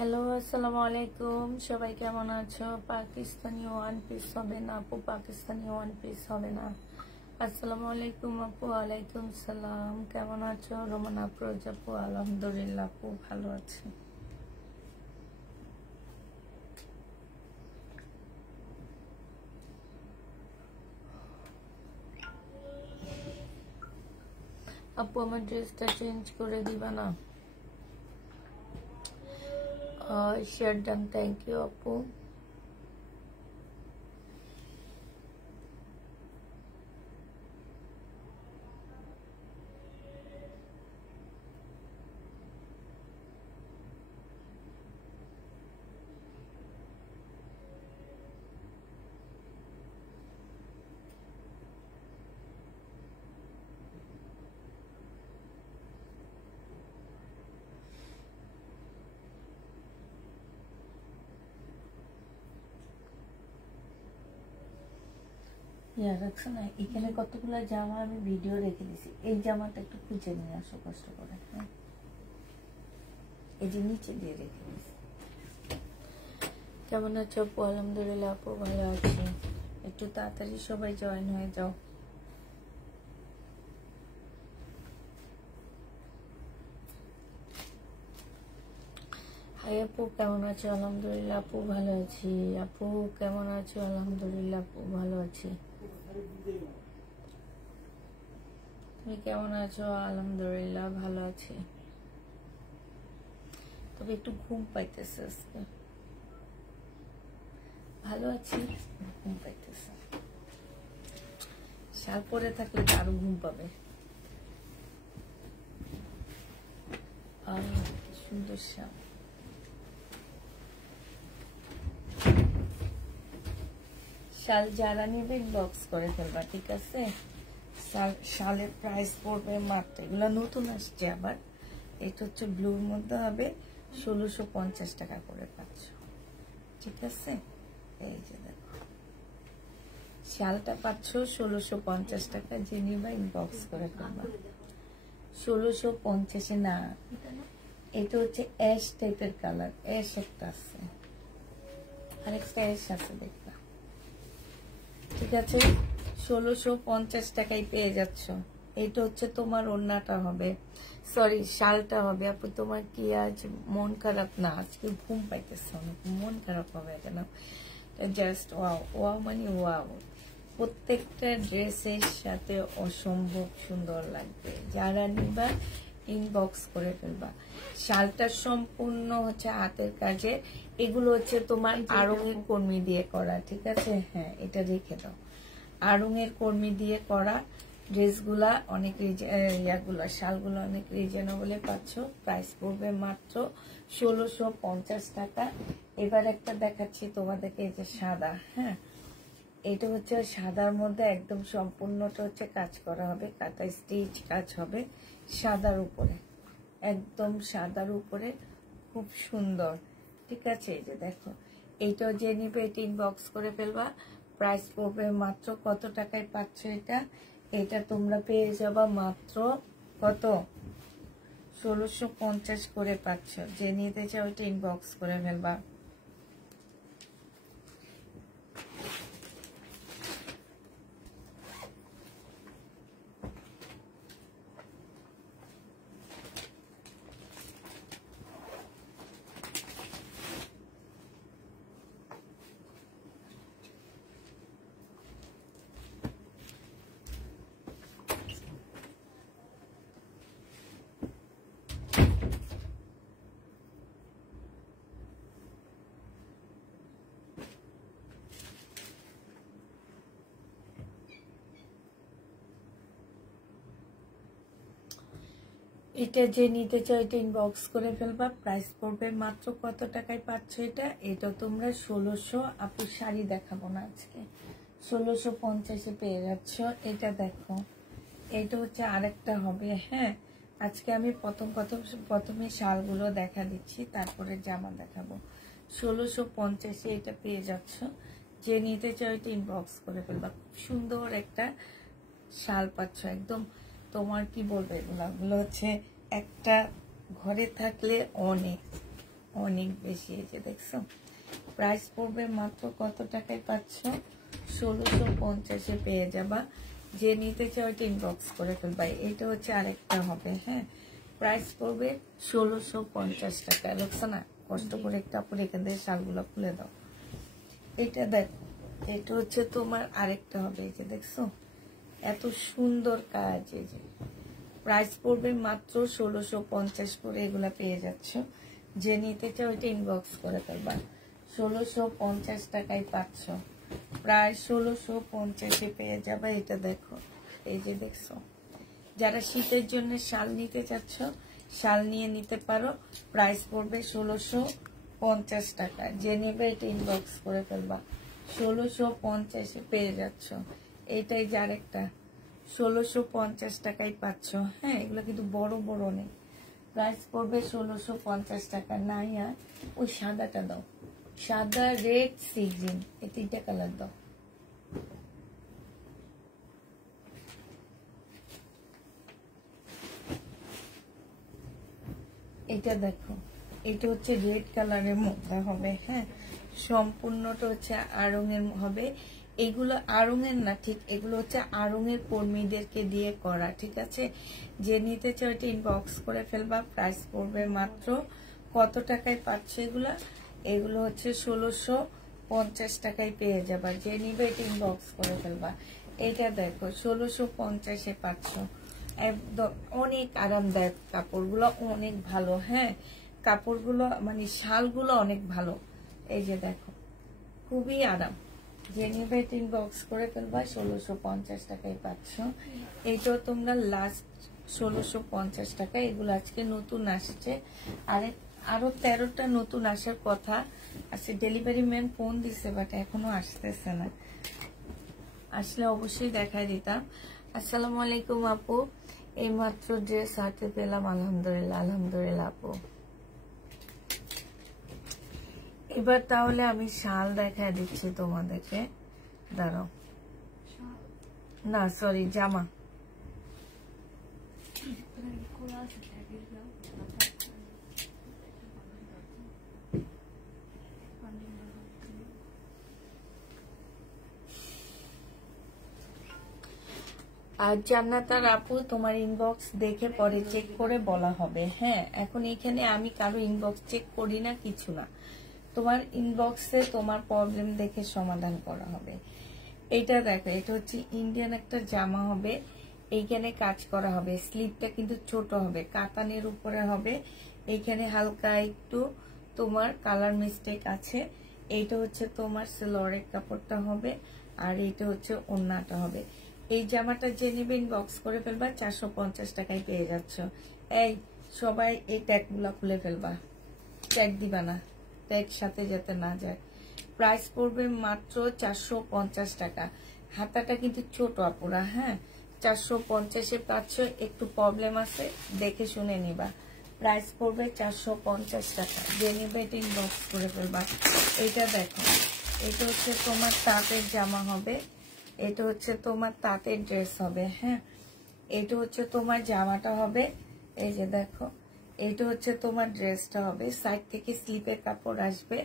Hello, আসসালামু আলাইকুম। সবাই কেমন আছো? পাকিস্তানি ওয়ান পিস হবে না আপু, পাকিস্তানি ওয়ান পিস হবে না। আসসালামু আলাইকুম আপু। ওয়ালাইকুম সালাম। কেমন আছো? রোমান আফরোজ আপু, আলহামদুলিল্লাহ আপু ভালো আছি। আপু আমার ড্রেসটা চেঞ্জ করে দিবা না? শেয়ার ডান, থ্যাংক ইউ আপু। রাখছো না, এখানে কতগুলো জামা আমি ভিডিও রেখে দিছি। এই জামাটা একটু খুঁজে নিয়ে আসো কষ্ট করে। হ্যাঁ, এই যে নিচে দিয়ে রেখে দিছি। কেমন আছো আপু? আলহামদুলিল্লাহ আপু ভালো আছি। একটু তাড়াতাড়ি সবাই জয়েন হয়ে যাও। হাই আপু, কেমন আছো? আলহামদুলিল্লাহ আপু ভালো আছি। আপু কেমন আছো? আলহামদুলিল্লাহ আপু ভালো আছি। তুমি কেমন আছো? আলহামদুলিল্লাহ ভালো আছি। তবে একটু ঘুম পাইতেছে আজকে। ভালো আছি, ঘুম পাইতেছে। শাল পরে থাকলে তো আরো ঘুম পাবে। সুন্দর শাল। শাল যারা নেবে ইনবক্স করে ফেলবা, ঠিক আছে? শালের প্রাইস পড়বে মাত্র, এগুলো নতুন আসছে আবার। এটা হচ্ছে ব্লুর মধ্যে হবে, 1650 টাকা করে পাচ্ছ, ঠিক আছে? এই যে দেখো, শালটা পাচ্ছ 1650 টাকা। যে নিবা ইনবক্স করে ফেলবা। 1650 না, এটা হচ্ছে অ্যাশ টাইপের কালার। অ্যাশ একটা আছে, আরেকটা অ্যাশ আছে, দেখবা, ঠিক আছে? 1650 টাকায় পেয়ে যাচ্ছ। এটা হচ্ছে তোমার ওড়নাটা হবে, সরি শালটা হবে। আপু তোমার কি আজ মন খারাপ? না, আজকে ঘুম পাইতেছে অনেক। মন খারাপ হবে কেন? জাস্ট ওয়াও, ওয়াও মানে ওয়াও। প্রত্যেকটা ড্রেসের সাথে অসম্ভব সুন্দর লাগবে। যারা নিবা ইনবক্স করে ফেলবা। শালটা সম্পূর্ণ হচ্ছে হাতের কাজে। এগুলো হচ্ছে তোমার আড়ঙের কর্মী দিয়ে করা, ঠিক আছে? হ্যাঁ, এটা রেখে দাও। আড়ঙের কর্মী দিয়ে করা ড্রেসগুলা অনেক ইয়াগুলা, শালগুলো অনেক রিজনেবলে পাচ্ছ। প্রাইস পড়বে মাত্র 1650 টাকা। এবার একটা দেখাচ্ছি তোমাদেরকে, এই যে সাদা। হ্যাঁ, এটা হচ্ছে সাদার মধ্যে একদম সম্পূর্ণটা হচ্ছে কাজ করা হবে, কাটা স্টিচ কাজ হবে সাদার উপরে, একদম সাদার উপরে, খুব সুন্দর, ঠিক আছে? এই যে দেখো, এইটাও যে নিবে এটা ইনবক্স করে ফেলবা। প্রাইস পড়বে মাত্র কত টাকায় পাচ্ছ এটা? এটা তোমরা পেয়ে যাবা মাত্র কত? 1650 করে পাচ্ছ। যে নিতে চাও এটা ইনবক্স করে ফেলবা। এটা যে নিতে চাও এটা ইনবক্স করে ফেলবা। প্রাইস পড়বে মাত্র কত টাকায় পাচ্ছ এটা? এটা তোমরা 1600, আপু শাড়ি দেখাবো না আজকে, 1650-এ পেয়ে যাচ্ছ। এটা দেখো, এটা হচ্ছে আরেকটা হবে। হ্যাঁ, আজকে আমি প্রথমে শালগুলো দেখা দিচ্ছি, তারপরে জামা দেখাবো। 1650-এ এটা পেয়ে যাচ্ছ। যে নিতে চাও এটা ইনবক্স করে ফেলবা। খুব সুন্দর একটা শাল পাচ্ছ, একদম তোমার কি বলবো, এগুলো হচ্ছে একটা ঘরে থাকলে অনেক অনেক বেশি। এই যে দেখছো, প্রাইস পড়বে মাত্র কত টাকায় পাচ্ছ? 1650-এ পেয়ে যাবা। যে নিতে চাও এটা ইনবক্স করে ফেলবা। এটা হচ্ছে আরেকটা হবে, হ্যাঁ। প্রাইস পড়বে 1650 টাকা। রোকসানা, কষ্ট করে একটা আপনি এখান থেকে শালগুলো খুলে দাও। এটা দেখো, এটা হচ্ছে তোমার আরেকটা হবে। এই যে দেখছো, এত সুন্দর কাজ। এই যে প্রাইস পড়বে মাত্র 1650 করে এগুলা পেয়ে যাচ্ছ। যে নিতে চাও এটা ইনবক্স করে ফেলবা। 1650 টাকায় পাচ্ছ, প্রায় 1650-এ পেয়ে যাবে। এটা দেখো, এই যে দেখছো, যারা শীতের জন্য শাল নিতে চাচ্ছ শাল নিয়ে নিতে পারো। প্রাইস পড়বে 1650 টাকা। যে নেবে এটা ইনবক্স করে ফেলবা। 1650-এ পেয়ে যাচ্ছ। এইটাই যার একটা 1650 টাকায় পাচ্ছ, হ্যাঁ। এগুলো কিন্তু বড় বড় নেই। প্রাইস পড়বে 1650 টাকা। নাই আর ওই সাদাটা দাও, সাদা রেড সিজিন, এই তিনটা কালার দাও। এটা দেখো, এটা হচ্ছে রেড কালারের মধ্যে হবে, হ্যাঁ। সম্পূর্ণটা হচ্ছে আড়ঙের হবে। এগুলো আড়ঙের না, ঠিক এগুলো হচ্ছে আড়ঙের কর্মীদেরকে দিয়ে করা, ঠিক আছে। যে নিতে চাও এটা ইনবক্স করে ফেলবা। প্রাইস পড়বে মাত্র কত টাকায় পাচ্ছে এগুলা? এগুলো হচ্ছে 1650 টাকায় পেয়ে যাবা। যে নিবে এটা ইনবক্স করে ফেলবা। এটা দেখো 1650-এ পাচ্ছ। একদম অনেক আরামদায়ক, কাপড়গুলো অনেক ভালো, হ্যাঁ। কাপড়গুলো মানে শালগুলো অনেক ভালো। এই যে দেখো, খুবই আরাম। যে নিবে এটা ইনবক্স করে ফেলবা। 1650 টাকায় পাচ্ছ। এইটাও তোমরা লাস্ট 1650 টাকা। এগুলো আজকে নতুন আসছে। আরো 13টা নতুন আসার কথা আছে। ডেলিভারি ম্যান ফোন দিছে, বাট এখনো আসতেছে না। আসলে অবশ্যই দেখাই দিতাম। আসসালামু আলাইকুম আপু, এইমাত্র ড্রেস হাতে পেলাম। আলহামদুলিল্লাহ, আলহামদুলিল্লাহ আপু। এবার তাহলে আমি শাল দেখায় দিচ্ছি তোমাদেরকে। দাঁড়াও, না সরি, জামা। আর জান্নাতার আপু, তোমার ইনবক্স দেখে পরে চেক করে বলা হবে, হ্যাঁ। এখন এখানে আমি কারো ইনবক্স চেক করি না, কিছু না। তোমার ইনবক্সে তোমার প্রবলেম দেখে সমাধান করা হবে। এইটা দেখো, এটা হচ্ছে ইন্ডিয়ান একটা জামা হবে। এইখানে কাজ করা হবে। স্লিপটা কিন্তু ছোট হবে, কাতানের উপরে হবে। এইখানে হালকা একটু তোমার কালার মিস্টেক আছে। এইটা হচ্ছে তোমার সেলোয়ারের কাপড়টা হবে, আর এইটা হচ্ছে ওড়নাটা হবে। এই জামাটা যে নেবে ইনবক্স করে ফেলবা। 450 টাকায় পেয়ে যাচ্ছ। এই সবাই এই ট্যাগগুলা খুলে ফেলবা, ট্যাগ দিবা না, ট্যাগ সাথে যাতে না যায়। প্রাইস পড়বে মাত্র 450 টাকা। হাতাটা কিন্তু ছোট আপুরা, হ্যাঁ। 450-এ পাচ্ছ। একটু প্রবলেম আছে, দেখে শুনে নিবা। প্রাইস পড়বে 450 টাকা। যে নেবে এটা ইনবক্স করে ফেলবা। এটা দেখো, এটা হচ্ছে তোমার তাঁতের জামা হবে। এটা হচ্ছে তোমার তাঁতের ড্রেস হবে, হ্যাঁ। এটা হচ্ছে তোমার জামাটা হবে। এই যে দেখো, এইটা হচ্ছে তোমার ড্রেসটা হবে। সাইড থেকে স্লিপের কাপড় আসবে।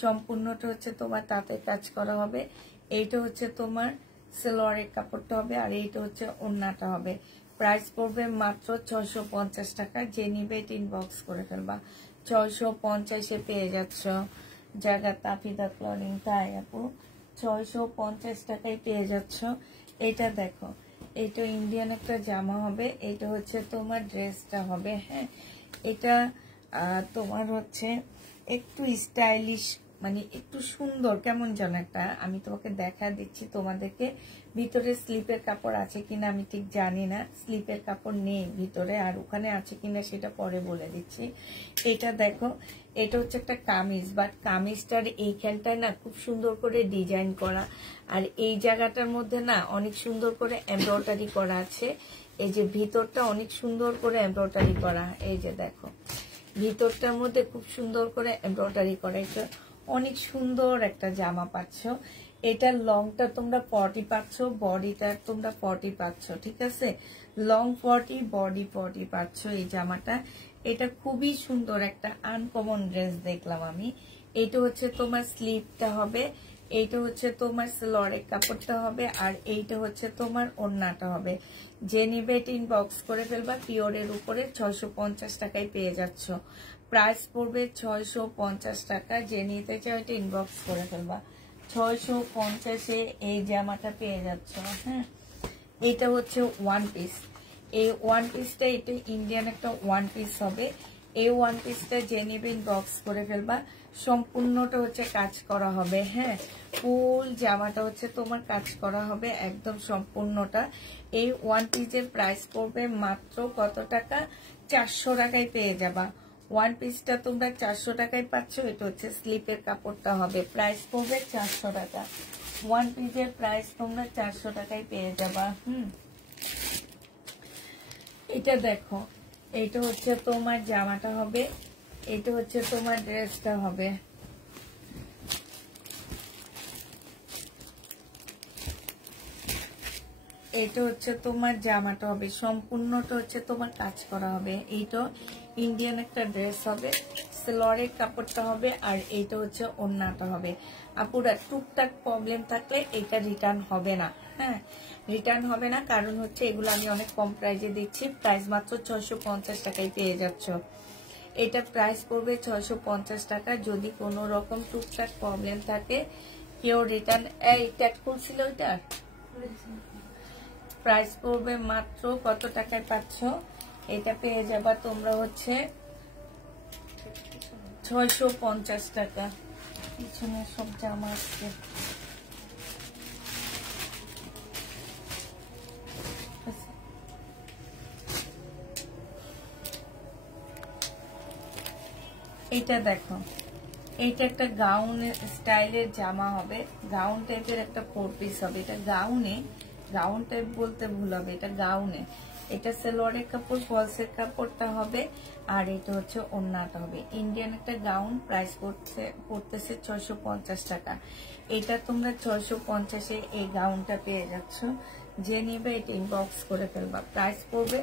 সম্পূর্ণটা হচ্ছে তোমার তাঁতের কাজ করা হবে। এইটা হচ্ছে তোমার সেলোয়ারের কাপড়টা হবে, আর এইটা হচ্ছে ওড়নাটা হবে। প্রাইস পড়বে মাত্র 650 টাকা। যে নিবে এটা ইনবক্স করে ফেলবা। 650-এ পেয়ে যাচ্ছ। জায়গা তাফিদা ক্লরিং, তাই আপু 650 টাকায় পেয়ে যাচ্ছ। এটা দেখো, এটা ইন্ডিয়ান একটা জামা হবে। এটা হচ্ছে তোমার ড্রেসটা হবে, হ্যাঁ। এটা তোমার হচ্ছে একটু স্টাইলিশ, মানে একটু সুন্দর, কেমন যেন একটা। আমি তোমাকে দেখা দিচ্ছি তোমাদেরকে। ভিতরে স্লিপের কাপড় আছে কিনা আমি ঠিক জানি না। স্লিপের কাপড় নেই ভিতরে, আর ওখানে আছে কিনা সেটা পরে বলে দিচ্ছি। এটা দেখো, এটা হচ্ছে একটা কামিজ, বাট কামিজটার এইখানটায় না খুব সুন্দর করে ডিজাইন করা, আর এই জায়গাটার মধ্যে না অনেক সুন্দর করে এমব্রয়ডারি করা আছে। এই যে ভিতরটা অনেক সুন্দর করে এমব্রয়ডারি করা। এই যে দেখো, ভিতরটার মধ্যে খুব সুন্দর করে এমব্রয়ডারি করা। এটা অনেক সুন্দর একটা জামা পাচ্ছ। এটার লংটা তোমরা 40 পাচ্ছ, বডিটা তোমরা 40 পাচ্ছ, ঠিক আছে। লং 40, বডি 40 পাচ্ছ এই জামাটা। এটা খুবই সুন্দর একটা আনকমন ড্রেস দেখলাম আমি। এইটা হচ্ছে তোমার স্লিভটা হবে, এইটা হচ্ছে তোমার সালোয়ারের কাপড়টা হবে, আর এইটা হচ্ছে তোমার ওড়নাটা হবে। যে নিবে এটা ইনবক্স করে ফেলবা। পিওরের উপরে 650 টাকায় পেয়ে যাচ্ছ। প্রাইস পড়বে 650 টাকা। যে নিতে চাও এটা ইনবক্স করে ফেলবা। 650-এ এই জামাটা পেয়ে যাচ্ছ। হ্যাঁ, এটা হচ্ছে ওয়ান পিস। এই ওয়ান পিসটা এটা ইন্ডিয়ান একটা ওয়ান পিস হবে। এই ওয়ান পিসটা যে নিবে ইনবক্স করে ফেলবা। সম্পূর্ণটা হচ্ছে কাজ করা হবে। হ্যাঁ, ফুল জামাটা হচ্ছে তোমার কাজ করা হবে একদম সম্পূর্ণটা। এই ওয়ান পিসের প্রাইস পড়বে মাত্র কত টাকা? 400 টাকায় পেয়ে যাবা। ওয়ান পিসটা তোমরা 400 টাকায় পাচ্ছ। এটা হচ্ছে স্লিপের কাপড়টা হবে, প্রাইস পড়বে 400 টাকা। ওয়ান পিসের প্রাইস তোমরা 400 টাকায় পেয়ে যাবা। এটা দেখো, এইটা হচ্ছে তোমার জামাটা হবে, এটা হচ্ছে তোমার ড্রেসটা হবে। এটা হচ্ছে তোমার জামাটা হবে, সম্পূর্ণটা হচ্ছে তোমার কাজ করা হবে। এইটা ইন্ডিয়ান একটা ড্রেস হবে, সালোয়ারের কাপড়টা হবে, আর এইটা হচ্ছে ওড়নাটা হবে। আপুরা টুকটাক প্রবলেম থাকলে এটা রিটার্ন হবে না। হ্যাঁ, রিটার্ন হবে না, কারণ হচ্ছে এগুলো আমি অনেক কম প্রাইসে দিচ্ছি। প্রাইস মাত্র 650 টাকায় পেয়ে যাচ্ছ। এটা প্রাইস পড়বে 650 টাকা। যদি কোনো রকম টুকটাক প্রবলেম থাকে কেউ রিটার্ন, এই ট্যাগ করছিল ওইটা, প্রাইস পড়বে মাত্র কত টাকায় পাচ্ছ? এটা পেয়ে যাবা তোমরা হচ্ছে 650 টাকা। পিছনে সব জামা আসছে। এইটা দেখো, এইটা একটা গাউন স্টাইলের জামা হবে, গাউন টাইপের একটা ফোর পিস হবে। এটা গাউনে, গাউন টাইপ বলতে ভুল হবে, এটা গাউনে। এটা সালোয়ারের কাপড়, ফলসের কাপড়টা হবে, আর এটা হচ্ছে ওড়নাটা হবে। ইন্ডিয়ান একটা গাউন, প্রাইস পড়তেছে 650 টাকা। এটা তোমরা 650-এ এই গাউনটা পেয়ে যাচ্ছ। যে নিবে এটা ইনবক্স করে ফেলবা। প্রাইস পড়বে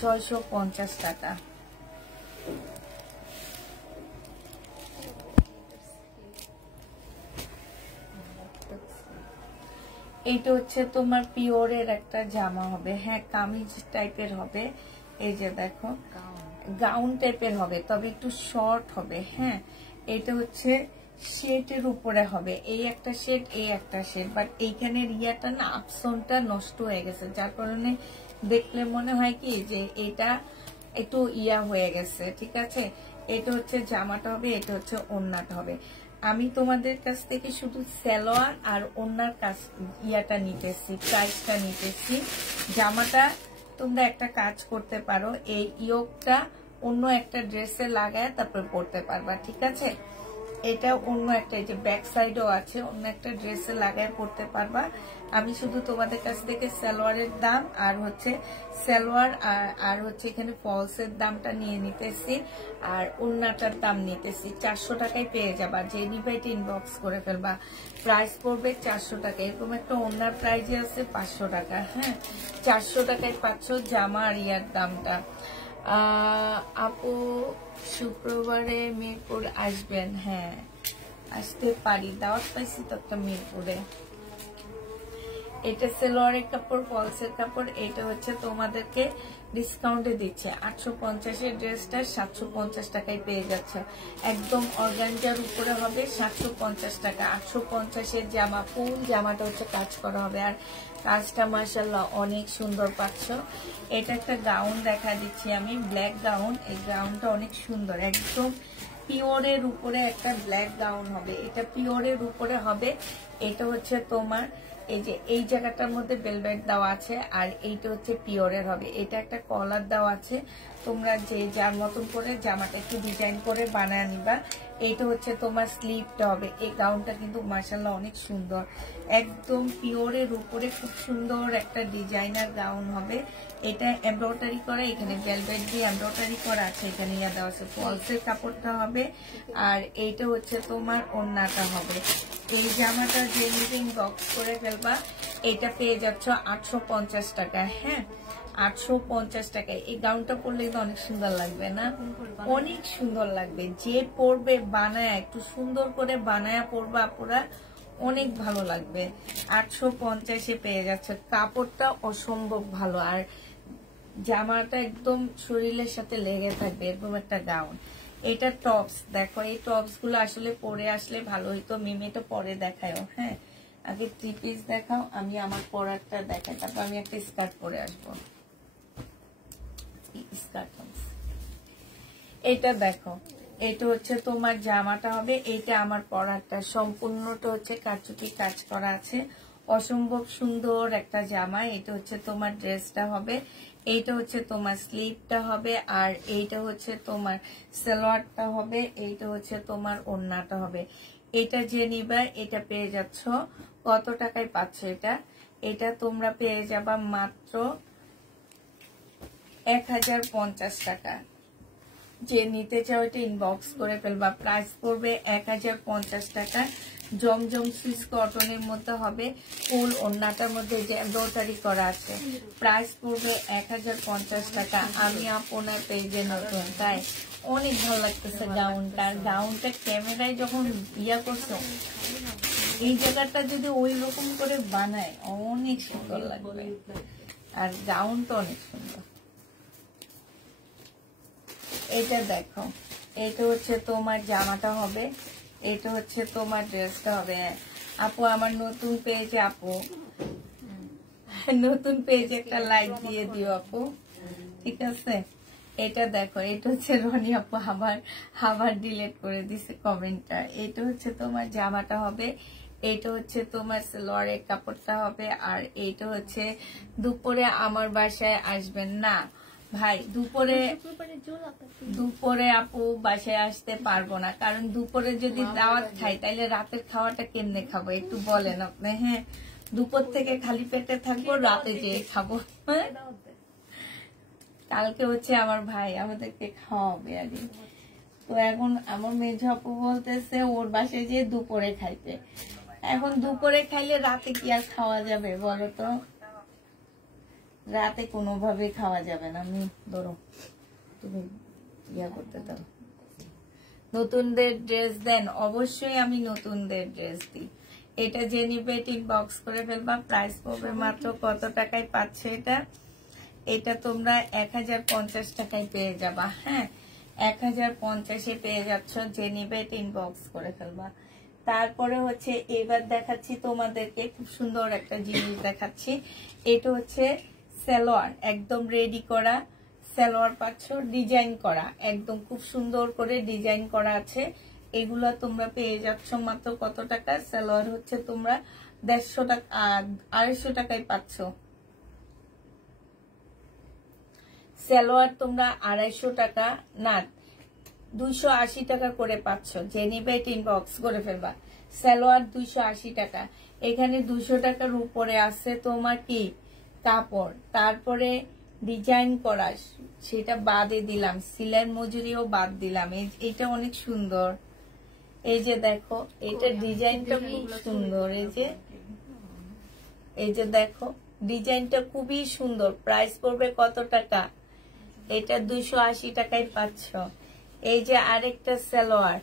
650 টাকা। এইটা হচ্ছে তোমার পিওরের একটা জামা হবে। হ্যাঁ, কামিজ টাইপের হবে। এই যে দেখো, গাউন টাইপের হবে, তবে একটু শর্ট হবে। হ্যাঁ, এটা হচ্ছে শেডের উপরে হবে। এই একটা শেড, এই একটা শেড, বাট এইখানে রিয়াটা না, আপসনটা নষ্ট হয়ে গেছে, যার কারণে দেখলে মনে হয় কি যে এটা একটু ইয়া হয়ে গেছে। ঠিক আছে, এটা হচ্ছে জামাটা হবে, এটা হচ্ছে ওড়নাটা হবে। আমি তোমাদের কাছ থেকে শুধু সালোয়ার আর ওড়নার কাজ ইয়াটা নিতেছি, প্রাইসটা নিতেছি। জামাটা তোমরা একটা কাজ করতে পারো, এই ইয়োগটা অন্য একটা ড্রেসে লাগায় তারপর পরতে পারবা। ঠিক আছে, এটা অন্য একটা, এই যে ব্যাক সাইডও আছে, অন্য একটা ড্রেসে লাগায় পরতে পারবা। আমি শুধু তোমাদের কাছ থেকে সালোয়ারের দাম আর হচ্ছে সালোয়ার আর হচ্ছে এখানে ফলসের দামটা নিয়ে নিতেছি, আর ওড়নাটার দাম নিতেছি। 400 টাকায় পেয়ে যাবা। যে নিবে এটা ইনবক্স করে ফেলবা। প্রাইস পড়বে 400 টাকা। এরকম একটা ওড়নার প্রাইজে আছে 500 টাকা। হ্যাঁ, 400 টাকায় পাচ্ছ জামা আর ইয়ার দামটা। আপু শুক্রবারে মিরপুর আসবেন? হ্যাঁ, আসতে পারি, দাওয়াত পাইছি তো একটা মিরপুরে। এটা সালোয়ারের কাপড়, ফলসের কাপড়। এটা হচ্ছে তোমাদেরকে ডিসকাউন্টে দিচ্ছে। 850-এর ড্রেসটা 750 টাকায় পেয়ে যাচ্ছে। একদম অর্গানজার উপরে হবে, 750 টাকা। 850-এর জামা, ফুল জামাটা হচ্ছে কাজ করা হবে, আর কাজটা মাশাআল্লাহ অনেক সুন্দর পাচ্ছ। এটা একটা গাউন দেখা দিচ্ছি আমি, ব্ল্যাক গাউন। এই গাউনটা অনেক সুন্দর, একদম পিওরের উপরে একটা ব্ল্যাক গাউন হবে। এটা পিওরের উপরে হবে। এটা হচ্ছে তোমার এই যে এই জায়গাটার মধ্যে বেলভেট দেওয়া আছে, আর এইটা হচ্ছে পিওরের হবে। এটা একটা কলার দেওয়া আছে, তোমরা যে যার মতন করে জামাটা একটু ডিজাইন করে বানায় নিবা। এইটা হচ্ছে তোমার স্লিভটা হবে। এই গাউনটা কিন্তু মাশাআল্লাহ অনেক সুন্দর, একদম পিওরের উপরে খুব সুন্দর একটা ডিজাইনার গাউন হবে। এটা এমব্রয়ডারি করা, এখানে ভেলভেট দিয়ে এমব্রয়ডারি করা আছে, এখানে ইয়া দেওয়া আছে। ফলসের কাপড়টা হবে, আর এইটা হচ্ছে তোমার ওড়নাটা হবে। এই জামাটা যে নিয়ে বক্স করে ফেলবা, এটা পেয়ে যাচ্ছ 850 টাকা। হ্যাঁ, 850 টাকায়। এই গাউনটা পরলে কিন্তু অনেক সুন্দর লাগবে না? অনেক সুন্দর লাগবে। যে পরবে বানায়, একটু সুন্দর করে বানায়া পরবা আপুরা, অনেক ভালো লাগবে। 850-এ পেয়ে যাচ্ছে। কাপড়টা অসম্ভব ভালো, আর জামাটা একদম শরীরের সাথে লেগে থাকবে, এরকম একটা গাউন। এটা টপস, দেখো এই টপস গুলো আসলে পরে আসলে ভালো হইতো। মিমি তো পরে দেখায়ও। হ্যাঁ, আগে 3 পিস দেখাও, আমি আমার পরারটা দেখাই, তারপর আমি একটা স্কার্ট পরে আসবো। স্কার্ট এটা দেখো, এটা হচ্ছে তোমার জামাটা হবে, এইটা আমার পরারটা। সম্পূর্ণটা হচ্ছে কারচুপি কাজ করা আছে, অসম্ভব সুন্দর একটা জামা। এটা হচ্ছে তোমার ড্রেসটা হবে, এইটা হচ্ছে তোমার স্লিভটা হবে, আর এইটা হচ্ছে তোমার সালোয়ারটা হবে, এইটা হচ্ছে তোমার ওড়নাটা হবে। এটা যে নিবা এটা পেয়ে যাচ্ছ কত টাকায় পাচ্ছ? এটা তোমরা পেয়ে যাবা মাত্র 1050 টাকা। যে নিতে চাও এটা ইনবক্স করে ফেলবা। প্রাইস পড়বে 1050 টাকা। জমজম সুইস কটনের মধ্যে হবে, ফুল ওড়নাটার মধ্যে যে এমব্রয়ডারি করা আছে। প্রাইস পড়বে 1050 টাকা। আমি আপনার পেজে নতুন, তাই অনেক ভালো লাগতেছে গাউনটা। গাউনটা ক্যামেরায় যখন ইয়া করছো, এই জায়গাটা যদি ওই রকম করে বানায় অনেক সুন্দর লাগবে। আর গাউনটা অনেক সুন্দর। এটা দেখো, এটা হচ্ছে তোমার জামাটা হবে, এটা হচ্ছে তোমার ড্রেসটা হবে। আপু আমার নতুন পেজে, আপু নতুন পেজে একটা লাইক দিয়ে দিও আপু, ঠিক আছে? এটা দেখো, এটা হচ্ছে রনি আপু আবার ডিলিট করে দিছে কমেন্টটা। এটা হচ্ছে তোমার জামাটা হবে, এটা হচ্ছে তোমার সালোয়ারের কাপড়টা হবে, আর এইটা হচ্ছে দুপুরে আমার বাসায় আসবেন না ভাই। দুপুরে আপু বাসায় আসতে পারবো না, কারণ দুপুরে যদি দাওয়াত খাই তাইলে রাতের খাওয়াটা কেমনে খাবো একটু বলেন আপনি? হ্যাঁ, দুপুর থেকে খালি পেটে থাকবো, রাতে যেয়ে খাবো। কালকে হচ্ছে আমার ভাই আমাদেরকে খাওয়াবে আর কি। তো এখন আমার মেঝো আপু বলতেছে ওর বাসায় যেয়ে দুপুরে খাইতে। এখন দুপুরে খাইলে রাতে কি আর খাওয়া যাবে বলো তো? রাতে কোনোভাবে খাওয়া যাবে না। আমি ধরো তুমি ইয়া করতে দাও। নতুনদের ড্রেস দেন? অবশ্যই আমি নতুনদের ড্রেস দিই। এটা যে নিবে ইনবক্স করে ফেলবা। প্রাইস পড়বে মাত্র কত টাকায় পাচ্ছে এটা তোমরা 1050 টাকায় পেয়ে যাবা। হ্যাঁ, 1050-এ পেয়ে যাচ্ছ। যে নিবে ইনবক্স করে ফেলবা। তারপরে হচ্ছে এবার দেখাচ্ছি তোমাদেরকে খুব সুন্দর একটা জিনিস দেখাচ্ছি। এটা হচ্ছে সালোয়ার, একদম রেডি করা সালোয়ার পাচ্ছ, ডিজাইন করা, একদম খুব সুন্দর করে ডিজাইন করা আছে। এগুলো তোমরা পেয়ে যাচ্ছ মাত্র কত টাকা? সালোয়ার হচ্ছে তোমরা 150 টাকা 250 টাকায় পাচ্ছ। সালোয়ার তোমরা 250 টাকা না 280 টাকা করে পাচ্ছ। যে নিবে ইনবক্স করে ফেলবা। সালোয়ার 280 টাকা। এখানে 200 টাকার উপরে আছে তোমার কি কাপড়, তারপরে ডিজাইন করা, সেটা বাদে দিলাম, সিলাই মজুরিও বাদ দিলাম। এটা অনেক সুন্দর। এই যে দেখো, এটা ডিজাইনটা খুব সুন্দর। এই যে দেখো, ডিজাইনটা খুবই সুন্দর। প্রাইস পড়বে কত টাকা? এটা 280 টাকায় পাচ্ছ। এই যে আরেকটা সালোয়ার,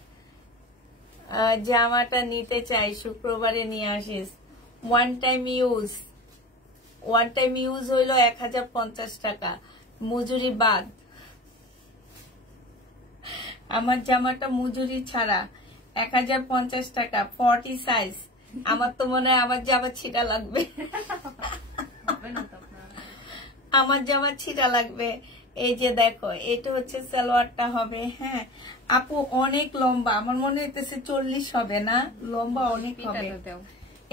জামাটা নিতে চাই, শুক্রবারে নিয়ে আসিস। ওয়ান টাইম ইউজ হইল 1050 টাকা, মজুরি বাদ। আমার জামাটা মজুরি ছাড়া 1050 টাকা, 40 সাইজ। আমার তো মনে হয় আমার জামা ছিটা লাগবে। আমার জামা ছিটা লাগবে। এই যে দেখো, এটা হচ্ছে সালোয়ারটা হবে। হ্যাঁ আপু অনেক লম্বা, আমার মনে হইতেছে 40 হবে না, লম্বা অনেক হবে।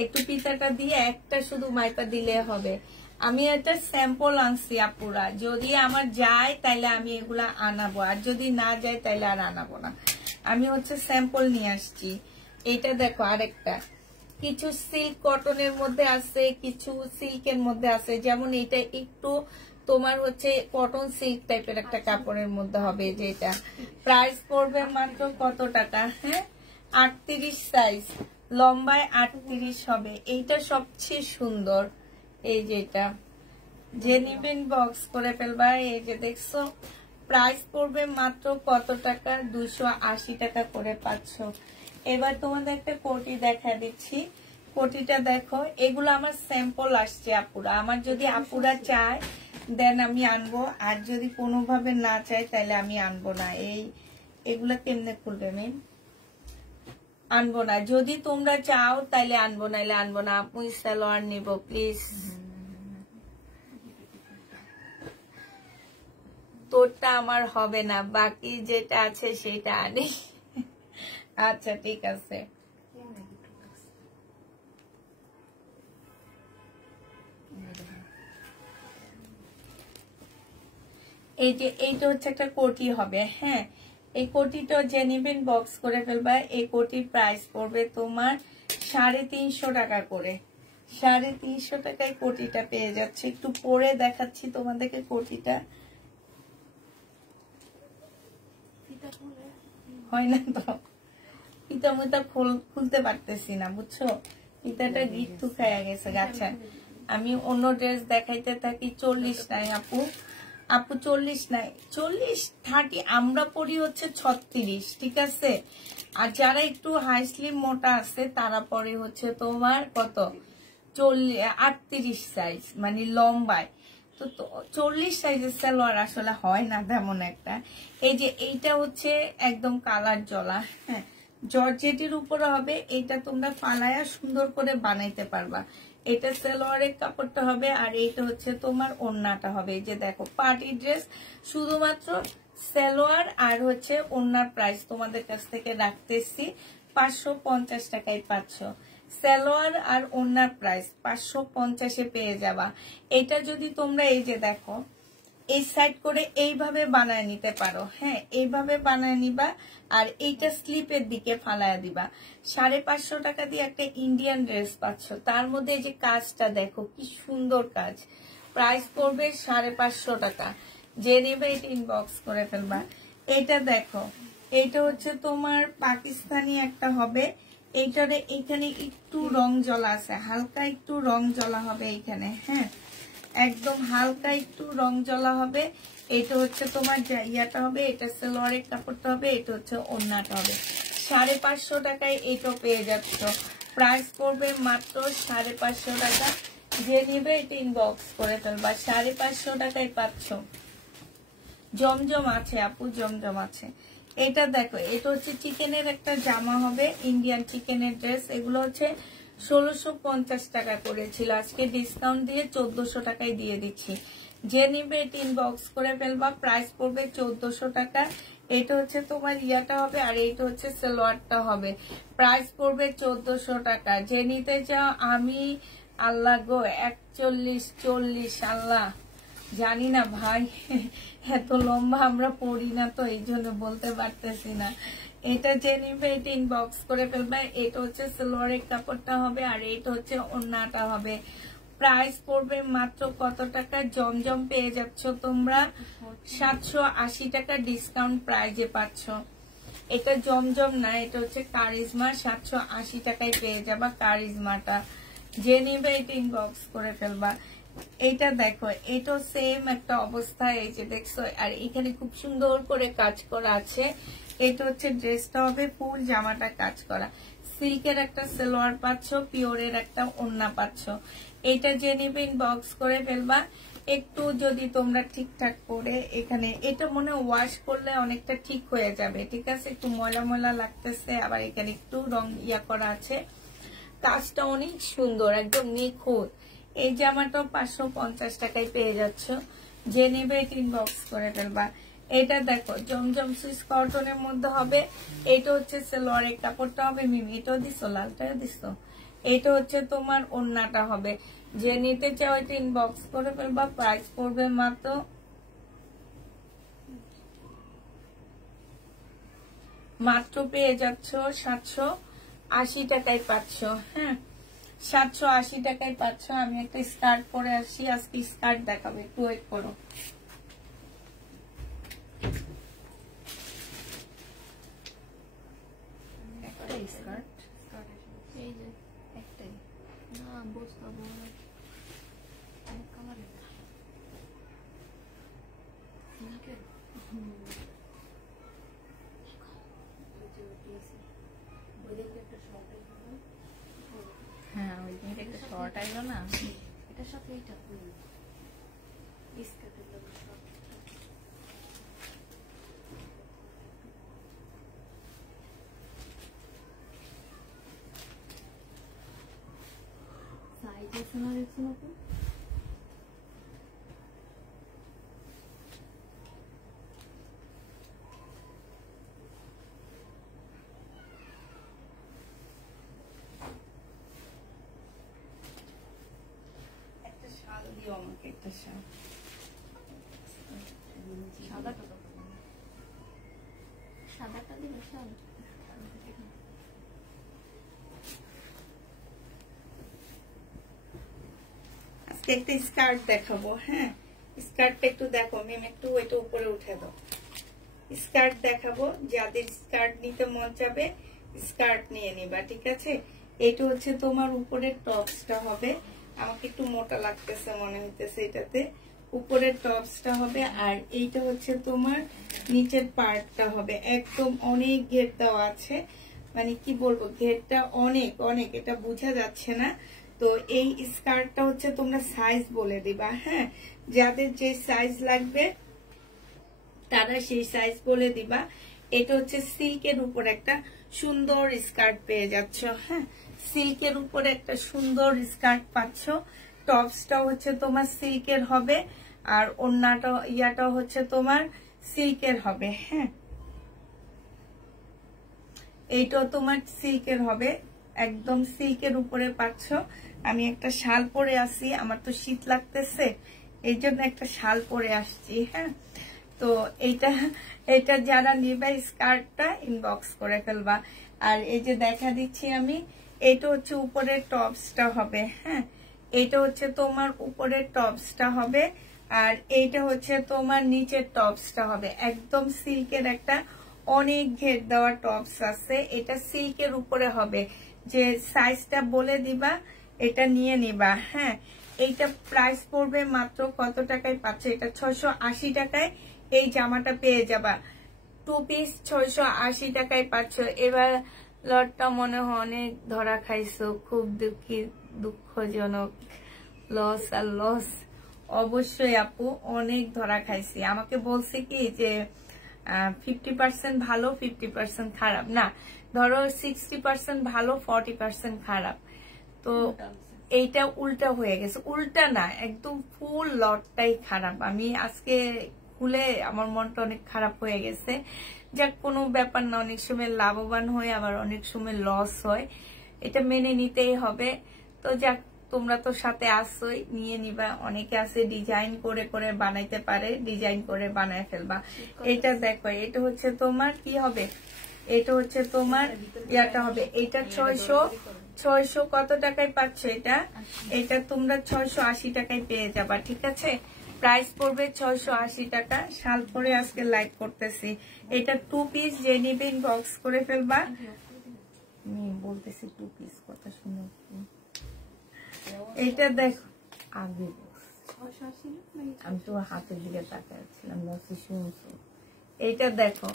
একটু পিতাটা দিয়ে একটা শুধু মাইপা দিলে হবে। আমি একটা স্যাম্পল আনছি আপুরা, যদি আমার যায় তাইলে আমি এগুলা আনাবো, আর যদি না যায় তাইলে আর আনাবো না। আমি হচ্ছে স্যাম্পল নিয়ে আসছি। এটা দেখো আরেকটা, কিছু সিল্ক কটনের মধ্যে আছে, কিছু সিল্কের মধ্যে আছে। যেমন এটা একটু তোমার হচ্ছে কটন সিল্ক টাইপের একটা কাপড়ের মধ্যে হবে। যেটা প্রাইস পড়বে মাত্র কত টাকা? হ্যাঁ, 38 সাইজ, লম্বায় 38 হবে। এইটা সবচেয়ে সুন্দর। এই যে যে নিবেন বক্স করে ফেলবা। এই যে দেখছো প্রাইস পড়বে মাত্র কত টাকা, 280 টাকা করে পাচ্ছ। এবার তোমাদের একটা কোটি দেখা দিচ্ছি, কোটিটা দেখো। এগুলো আমার স্যাম্পল আসছে আপুরা, আমার যদি আপুরা চায় দেন আমি আনবো, আর যদি কোনোভাবে না চায় তাহলে আমি আনবো না। এগুলা কেমনে খুলবে মেন, আনবো না। যদি তোমরা চাও তাইলে আনবো, নাইলে আনবো না। আপু সালোয়ার নিব প্লিজ। তোরটা আমার হবে না, বাকি যেটা আছে সেটা আনি। আচ্ছা ঠিক আছে। এই যে এইটা হচ্ছে একটা কোটি হবে। হ্যাঁ, এই কোটিটা যে নিবেন বক্স করে ফেলবা। এই কোটির প্রাইস পড়বে তোমার 350 টাকা করে। 350 টাকায় কোটিটা পেয়ে যাচ্ছে। একটু পরে দেখাচ্ছি তোমাদেরকে কোটিটা। হয় না তো, ফিতা মুতা খুলতে পারতেছি না বুঝছো, ফিতাটা গিট্টু খাইয়া গেছে। আচ্ছা আমি অন্য ড্রেস দেখাইতে থাকি। 40 নাই আপু, আপু 40 নাই, 40 30 আমরা পরি হচ্ছে 36, ঠিক আছে। আর যারা একটু হাই স্লিম মোটা আছে তারা পরে হচ্ছে তোমার কত 38 সাইজ, মানে লম্বায়। তো 40 সাইজের সালোয়ার আসলে হয় না তেমন একটা। এই যে এইটা হচ্ছে একদম কালার জলা, হ্যাঁ, জর্জেটের উপরে হবে। এটা তোমরা ফালায়া সুন্দর করে বানাইতে পারবা। এটা সালোয়ারের কাপড়টা হবে, আর এইটা হচ্ছে তোমার ওড়নাটা হবে। এই যে দেখো পার্টি ড্রেস, শুধুমাত্র সালোয়ার আর হচ্ছে ওড়নার প্রাইস তোমাদের কাছ থেকে রাখতেছি 550 টাকায় পাচ্ছ। সালোয়ার আর ওড়নার প্রাইস 550-এ পেয়ে যাবা। এটা যদি তোমরা এই যে দেখো এই সাইড করে এইভাবে বানায় নিতে পারো। হ্যাঁ, এইভাবে বানায় নিবা, আর এইটা স্লিপের দিকে ফালায় দিবা। 550 টাকা দিয়ে একটা ইন্ডিয়ান ড্রেস পাচ্ছ। তার মধ্যে এই যে কাজটা দেখো কি সুন্দর কাজ। প্রাইস পড়বে 550 টাকা। যে নেবে এটা ইনবক্স করে ফেলবা। এটা দেখো, এইটা হচ্ছে তোমার পাকিস্তানি একটা হবে। এইটারে এইখানে একটু রং জ্বলা আছে, হালকা একটু রং জ্বলা হবে এইখানে। হ্যাঁ, একদম হালকা একটু রং জ্বলা হবে। এটা হচ্ছে তোমার ইয়াটা হবে, এটা সালোয়ারের কাপড়টা হবে, এটা হচ্ছে ওড়নাটা হবে। 550 টাকায় এটা পেয়ে যাচ্ছ। প্রাইস পড়বে মাত্র 550 টাকা। যে নিবে এটা ইনবক্স করে ফেলবা। 550 টাকায় পাচ্ছ। জমজম আছে আপু, জমজম আছে। এটা দেখো, এটা হচ্ছে চিকেনের একটা জামা হবে, ইন্ডিয়ান চিকেনের ড্রেস। এগুলো হচ্ছে 1650 টাকা করেছিল, আজকে ডিসকাউন্ট দিয়ে 1400 টাকায় দিয়ে দিচ্ছি। যে নিবে এটা ইনবক্স করে ফেলবা। প্রাইস পড়বে 1400 টাকা। এটা হচ্ছে তোমার ইয়াটা হবে, আর এইটা হচ্ছে সালোয়ারটা হবে। প্রাইস পড়বে 1400 টাকা। যে নিতে চাও আমি আল্লাহ গো 41 40 আল্লাহ জানি না ভাই, এত লম্বা আমরা পড়ি না তো এই জন্য বলতে পারতেছি না। এটা যে নিবে এটা ইনবক্স করে ফেলবে। এটা হচ্ছে সালোয়ারের কাপড়টা হবে, আর এটা হচ্ছে ওড়নাটা হবে। প্রাইস পড়বে মাত্র কত টাকা? জমজম পেয়ে যাচ্ছ তোমরা 780 টাকা ডিসকাউন্ট প্রাইজে পাচ্ছ। এটা জমজম না, এটা হচ্ছে কারিজমা। 780 টাকায় পেয়ে যাবা কারিজমাটা। যে নিবে এটা ইনবক্স করে ফেলবা। এটা দেখো, এটা সেম একটা অবস্থা। এই যে দেখছো, আর এখানে খুব সুন্দর করে কাজ করা আছে। এটা হচ্ছে ড্রেসটা হবে, ফুল জামাটা কাজ করা। সিল্কের একটা সালোয়ার পাচ্ছ, পিওরের একটা ওড়না পাচ্ছ। এটা যে নিবে ইনবক্স করে ফেলবা। একটু যদি তোমরা ঠিকঠাক করে এখানে, এটা মনে ওয়াশ করলে অনেকটা ঠিক হয়ে যাবে, ঠিক আছে। একটু ময়লা ময়লা লাগতেছে, আবার এখানে একটু রং ইয়া করা আছে। কাজটা অনেক সুন্দর, একদম নিখুঁত। এই জামাটাও 550 টাকায় পেয়ে যাচ্ছ। যে নেবে এটা ইনবক্স করে ফেলবা। এটা দেখো জমজম সুইস কটনের মধ্যে হবে। এটা হচ্ছে সালোয়ারের কাপড়টা হবে। মিমি এটাও দিছো, লালটাও দিছো। এটা হচ্ছে তোমার ওড়নাটা হবে। যে নিতে চাও এটা ইনবক্স করে ফেলবা। প্রাইস পড়বে মাত্র পেয়ে যাচ্ছ 780 টাকায় পাচ্ছ। হ্যাঁ, 780 টাকায় পাচ্ছ। আমি একটা স্কার্ট পরে আসি, আজকে স্কার্ট দেখাবো, একটু ওয়েট করো। হ্যাঁ ওই দিন একটা শর্ট আইলো না, এটার সাথে এটা স্কার্টের লোক শর্ট সাইজ আছে না, দেখছো না তো? একটা শাল দিও আমাকে, একটা শাল। সাদাটা তো সাদাটা দিলে শাল। আজকে একটা স্কার্ট দেখাবো। হ্যাঁ স্কার্টটা একটু দেখো মেম, একটু এটা উপরে উঠে দাও। স্কার্ট দেখাবো, যাদের স্কার্ট নিতে মন চাবে স্কার্ট নিয়ে নিবা, ঠিক আছে? এটা হচ্ছে তোমার উপরের টপসটা হবে, আমাকে একটু মোটা লাগতেছে মনে হইতেছে এটাতে। উপরের টপসটা হবে আর এইটা হচ্ছে তোমার নিচের পার্টটা হবে। একদম অনেক ঘের দেওয়া আছে, মানে কি বলবো, ঘেরটা অনেক অনেক, এটা বোঝা যাচ্ছে না। তো এই স্কার্টটা হচ্ছে তোমরা সাইজ বলে দিবা। হ্যাঁ যাদের যে সাইজ লাগবে তারা সেই সাইজ বলে দিবা। এটা হচ্ছে সিল্কের উপর একটা সুন্দর স্কার্ট পেয়ে যাচ্ছ। হ্যাঁ সিল্কের উপরে একটা সুন্দর স্কার্ট পাচ্ছ। টপসটা হচ্ছে তোমার সিল্কের হবে আর ওড়নাটা ইয়াটা হচ্ছে তোমার সিল্কের হবে। হ্যাঁ এইটাও তোমার সিল্কের হবে, একদম সিল্কের উপরে পাচ্ছ। আমি একটা শাল পরে আসি, আমার তো শীত লাগতেছে এই জন্য একটা শাল পরে আসছি। হ্যাঁ তো এইটা যারা নিবে স্কার্টটা ইনবক্স করে ফেলবা। আর এই যে দেখা দিচ্ছি আমি, এইটা হচ্ছে উপরের টপসটা হবে। হ্যাঁ এইটা হচ্ছে তোমার উপরের টপসটা হবে আর এইটা হচ্ছে তোমার নিচের টপসটা হবে। একদম সিল্কের একটা অনেক ঘের দেওয়া টপস আছে, এটা সিল্কের উপরে হবে। যে সাইজটা বলে দিবা এটা নিয়ে নিবা। হ্যাঁ এইটা প্রাইস পড়বে মাত্র কত টাকায় পাচ্ছ? এটা 680 টাকায় এই জামাটা পেয়ে যাবা। 2 পিস 680 টাকায় পাচ্ছ। এবার লটটা মনে হয় অনেক ধরা খাইছো, খুব দুঃখজনক, লস আর লস। অবশ্যই আপু অনেক ধরা খাইছি। আমাকে বলছে কি যে 50% ভালো 50% খারাপ, না ধরো 60% ভালো 40% খারাপ। তো এইটা উল্টা হয়ে গেছে, উল্টা না একদম ফুল লটটাই খারাপ। আমি আজকে খুলে আমার মনটা অনেক খারাপ হয়ে গেছে। যাক কোনো ব্যাপার না, অনেক সময় লাভবান হয় আবার অনেক সময় লস হয়, এটা মেনে নিতেই হবে। তো যাক তোমরা তো সাথে আসোই, নিয়ে নিবা। অনেকে আছে ডিজাইন করে করে বানাইতে পারে, ডিজাইন করে বানায় ফেলবা। এটা দেখো এটা হচ্ছে তোমার কি হবে, এটা হচ্ছে তোমার ইয়াটা হবে। এটা 600 কত টাকায় পাচ্ছ? এটা তোমরা 680 টাকায় পেয়ে যাবা, ঠিক আছে? প্রাইস পড়বে 680 টাকা। শাল পরে আজকে লাইক করতেছি। এটা 2 পিস, যে নিবে ইনবক্স করে ফেলবা। আমি বলতেছি 2 পিস, কথা শুনো। এটা দেখো আগে আমি তো হাতের দিকে তাকাচ্ছিলাম, শুনছো? এইটা দেখো,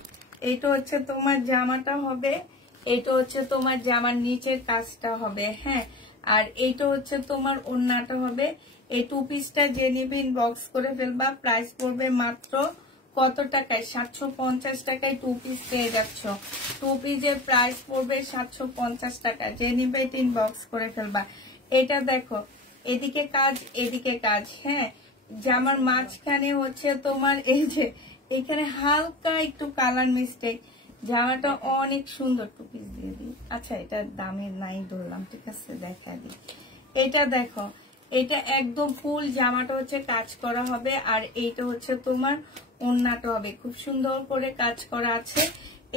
এইটা হচ্ছে তোমার জামাটা হবে, এইটা হচ্ছে তোমার জামার নিচের কাজটা হবে। হ্যাঁ আর এইটা হচ্ছে তোমার ওড়নাটা হবে। এই 2 পিসটা যে নিবে ইনবক্স করে ফেলবা। প্রাইস পড়বে মাত্র কত টাকায়? 750 টাকায় 2 পিস পেয়ে যাচ্ছ। 2 পিসের প্রাইস পড়বে 750 টাকা। যে নিবে এটা ইনবক্স করে ফেলবা। এটা দেখো এদিকে কাজ এদিকে কাজ। হ্যাঁ জামার মাঝখানে হচ্ছে তোমার এই যে এখানে হালকা একটু কালার মিস্টেক। জামাটা অনেক সুন্দর। 2 পিস দিয়ে দিই, আচ্ছা এটা দামের নাই ধরলাম, ঠিক আছে দেখা দিই। এটা দেখো, এটা একদম ফুল জামাটা হচ্ছে কাজ করা হবে আর এইটা হচ্ছে তোমার ওড়নাটা হবে, খুব সুন্দর করে কাজ করা আছে।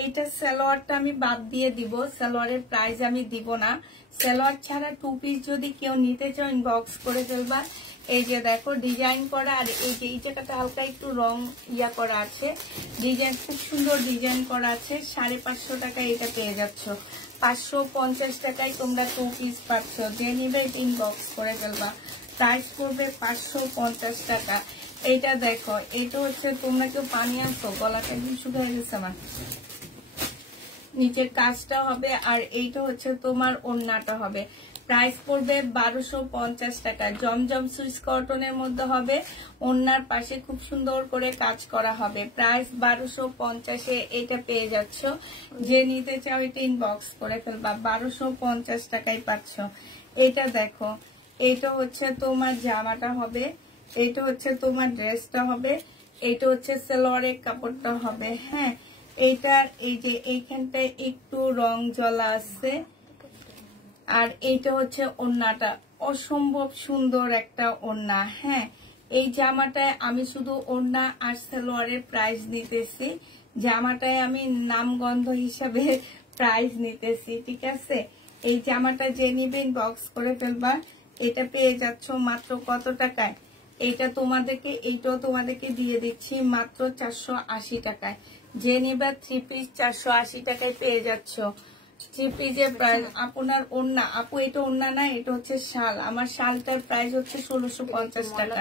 এইটা সালোয়ারটা আমি বাদ দিয়ে দিব, সালোয়ারের প্রাইস আমি দিব না। সালোয়ার ছাড়া 2 পিস যদি কেউ নিতে চাও ইনবক্স করে ফেলবা। এই যে দেখো ডিজাইন করা, আর এই যে এই জায়গাটা হালকা একটু রং ইয়া করা আছে, ডিজাইন খুব সুন্দর ডিজাইন করা আছে। 550 টাকায় এটা পেয়ে যাচ্ছ। 550 টাকায় তোমরা 2 পিস পাচ্ছ। যে নিবে ইনবক্স করে ফেলবা। প্রাইস পড়বে 550 টাকা। এইটা দেখো, এটা হচ্ছে তোমরা কেউ পানি আনছো, গলাটা একদম শুকিয়ে গেছে আমার। নিচের কাজটা হবে আর এইটা হচ্ছে তোমার ওড়নাটা হবে। প্রাইস পড়বে 1250 টাকা। জমজম সুইস কটনের মধ্যে হবে, ওড়নার পাশে খুব সুন্দর করে কাজ করা হবে। প্রাইস 1250-এ এটা পেয়ে যাচ্ছ। যে নিতে চাও এটা ইনবক্স করে ফেলবা, 1250 টাকায় পাচ্ছ। এটা দেখো, এটা হচ্ছে তোমার জামাটা হবে, এটা হচ্ছে তোমার ড্রেসটা হবে, এটা হচ্ছে সালোয়ারের কাপড়টা হবে। হ্যাঁ, এইটার এই যে এইখানটায় একটু রং জ্বলা আছে, আর এইটা হচ্ছে ওড়নাটা, অসম্ভব সুন্দর একটা ওড়না। হ্যাঁ, এই জামাটায় আমি শুধু ওড়না আর সালোয়ারের প্রাইস নিতেছি, জামাটায় আমি নামগন্ধ হিসাবে প্রাইস নিতেছি, ঠিক আছে। এই জামাটা যে নিবেন বক্স করে ফেলবা। এটা পেয়ে যাচ্ছ মাত্র কত টাকায়? এইটাও তোমাদেরকে দিয়ে দিচ্ছি মাত্র 480 টাকায়। যে নিবা 3 পিস 480 টাকায় পেয়ে যাচ্ছ। 3 পিসের প্রাইস আপনার ওড়না, আপু এটা ওড়না না, এটা হচ্ছে শাল। আমার শালটার প্রাইস হচ্ছে 1650 টাকা।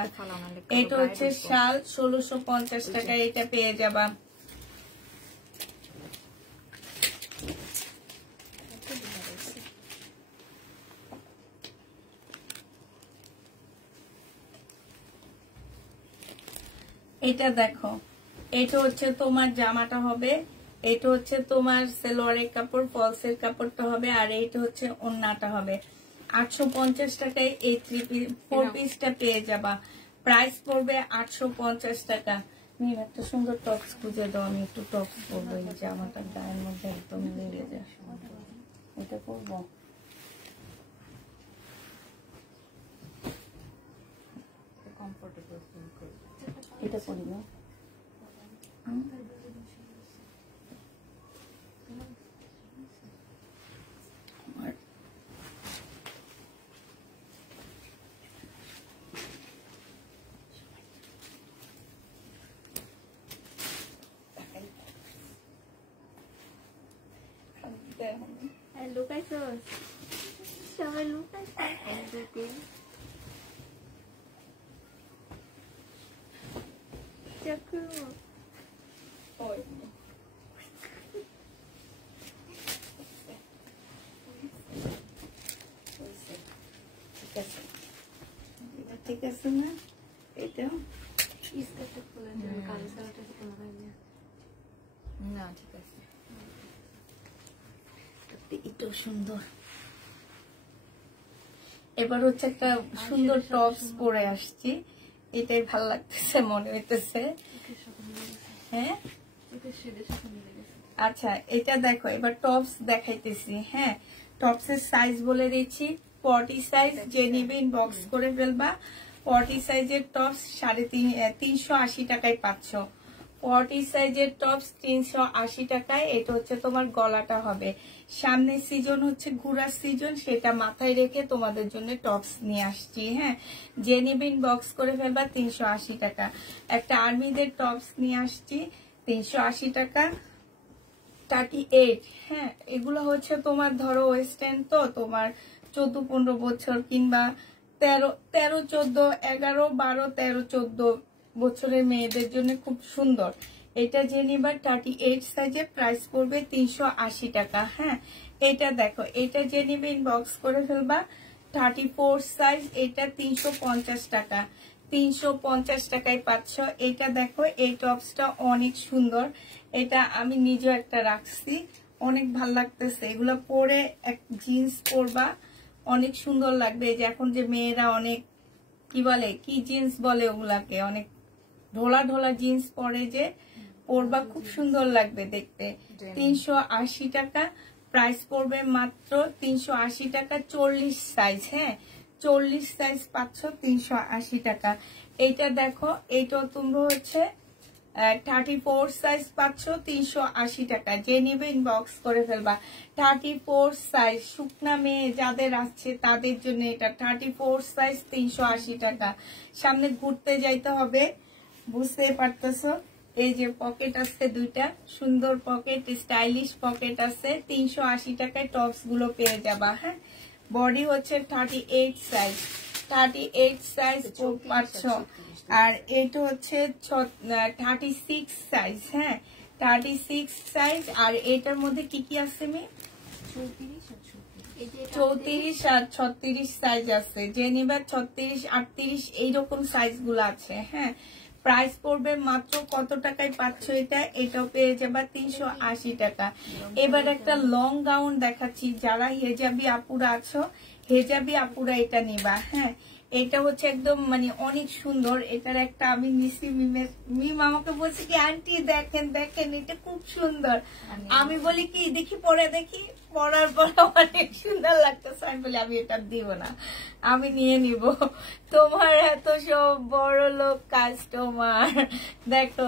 এটা হচ্ছে শাল, 1650 টাকায় এটা পেয়ে যাবা। এটা দেখো, এটা হচ্ছে তোমার জামাটা হবে, এটা হচ্ছে তোমার সালোয়ারের কাপড়, ফলসের কাপড়টা হবে, আর এইটা হচ্ছে ওড়নাটা হবে। 850 টাকায় এই 4 পিসটা পেয়ে যাবা। প্রাইস পড়বে 850 টাকা। একটা সুন্দর টপস খুঁজে দাও, আমি একটু টপস পরবো। এই জামাটা গায়ের মধ্যে একদম লেগে যায়, এটা পরবো। এটা পরি না, লুকাইছস, সবাই লুকাইছে। চকু ঠিক আছে না? এটাও স্কার্টটা খুলে দেবে, কালো সালোয়ারটা খুলে দেবে না, ঠিক আছে। এটাও সুন্দর। এবার হচ্ছে একটা সুন্দর টপস পরে আসছি, এটাই ভালো লাগতেছে মনে হইতেছে। হ্যাঁ, আচ্ছা এটা দেখো, এবার টপস দেখাইতেছি। হ্যাঁ, টপসের সাইজ বলে দিচ্ছি, 40 সাইজ। যে নিবে ইনবক্স করে ফেলবা। 40 সাইজের টপস 380 টাকায় পাচ্ছ। 40 সাইজের টপস 380 টাকায়। এটা হচ্ছে তোমার গলাটা হবে। সামনের সিজন হচ্ছে ঘোরার সিজন, সেটা মাথায় রেখে তোমাদের জন্য টপস নিয়ে আসছি। হ্যাঁ, যে নিবে ইনবক্স করে ফেলবা। 380 টাকা। একটা আর্মিদের টপস নিয়ে আসছি 380 টাকা। 38। হ্যাঁ, এগুলো হচ্ছে তোমার ধরো ওয়েস্টার্ন, তো তোমার 14-15 বছর কিংবা 13, 14, 11, 12, 13, 14 বছরের মেয়েদের জন্য খুব সুন্দর। এটা যে নিবার 38 সাইজে, প্রাইস পড়বে 380 টাকা। হ্যাঁ, এটা দেখো, এটা যে নিবে ইনবক্স করে ফেলবা। 34 সাইজ, এটা 350 টাকা। 350 টাকায় পাচ্ছ। এটা দেখো, এই টপসটা অনেক সুন্দর, এটা আমি নিজেও একটা রাখছি, অনেক ভাল লাগতেছে। এগুলো পরে এক জিন্স পরবা, অনেক সুন্দর লাগবে। যে এখন যে মেয়েরা অনেক কি বলে, কি জিন্স বলে ওগুলাকে, অনেক ঢোলা ঢোলা জিন্স পরে, যে পরবা, খুব সুন্দর লাগবে দেখতে। 380 টাকা। প্রাইস পড়বে মাত্র 380 টাকা। 40 সাইজ। হ্যাঁ, 40 সাইজ পাচ্ছ 380 টাকা। এইটা দেখো, এইটা তোমরা হচ্ছে 34 সাইজ পাচ্ছ 380 টাকা। যে নিবে ইনবক্স করে ফেলবা। 34 সাইজ শুকনা মেয়ে যাদের আছে তাদের জন্য এটা 34 সাইজ 380 টাকা। সামনে ঘুরতে যাইতে হবে, বুঝতে পারতেছো। এই যে পকেট আছে দুইটা, সুন্দর পকেট, স্টাইলিশ পকেট আছে। 380 টাকায় টপস গুলো পেয়ে যাবা। হ্যাঁ, বডি হচ্ছে 38 সাইজ। 38 সাইজ পাচ্ছ আর এটা হচ্ছে 36 সাইজ, হ্যাঁ 36 সাইজ। আর এটার মধ্যে কি কি আছে মেয়ে? 34 আর 36 সাইজ আছে, যে নিবা 36 38 এইরকম সাইজ গুলো আছে, হ্যাঁ। প্রাইস পড়বে মাত্র কত টাকায় পাচ্ছ এটা? এটাও পেয়ে যাবা 380 টাকা। এবার একটা লং গাউন দেখাচ্ছি, যারা হেজাবি আপুরা আছো, হেজাবি আপুরা এটা নিবা, হ্যাঁ। এটা হচ্ছে একদম মানে অনেক সুন্দর। এটার একটা আমি নিছি, মিম আমাকে বলছে কি আন্টি দেখেন দেখেন এটা খুব সুন্দর। আমি বলি কি দেখি পরে দেখি, পরার পর অনেক সুন্দর লাগতেছে। আমি বলি আমি এটা দিব না, আমি নিয়ে নিব। তোমার এত সব বড় লোক কাস্টমার। দেখো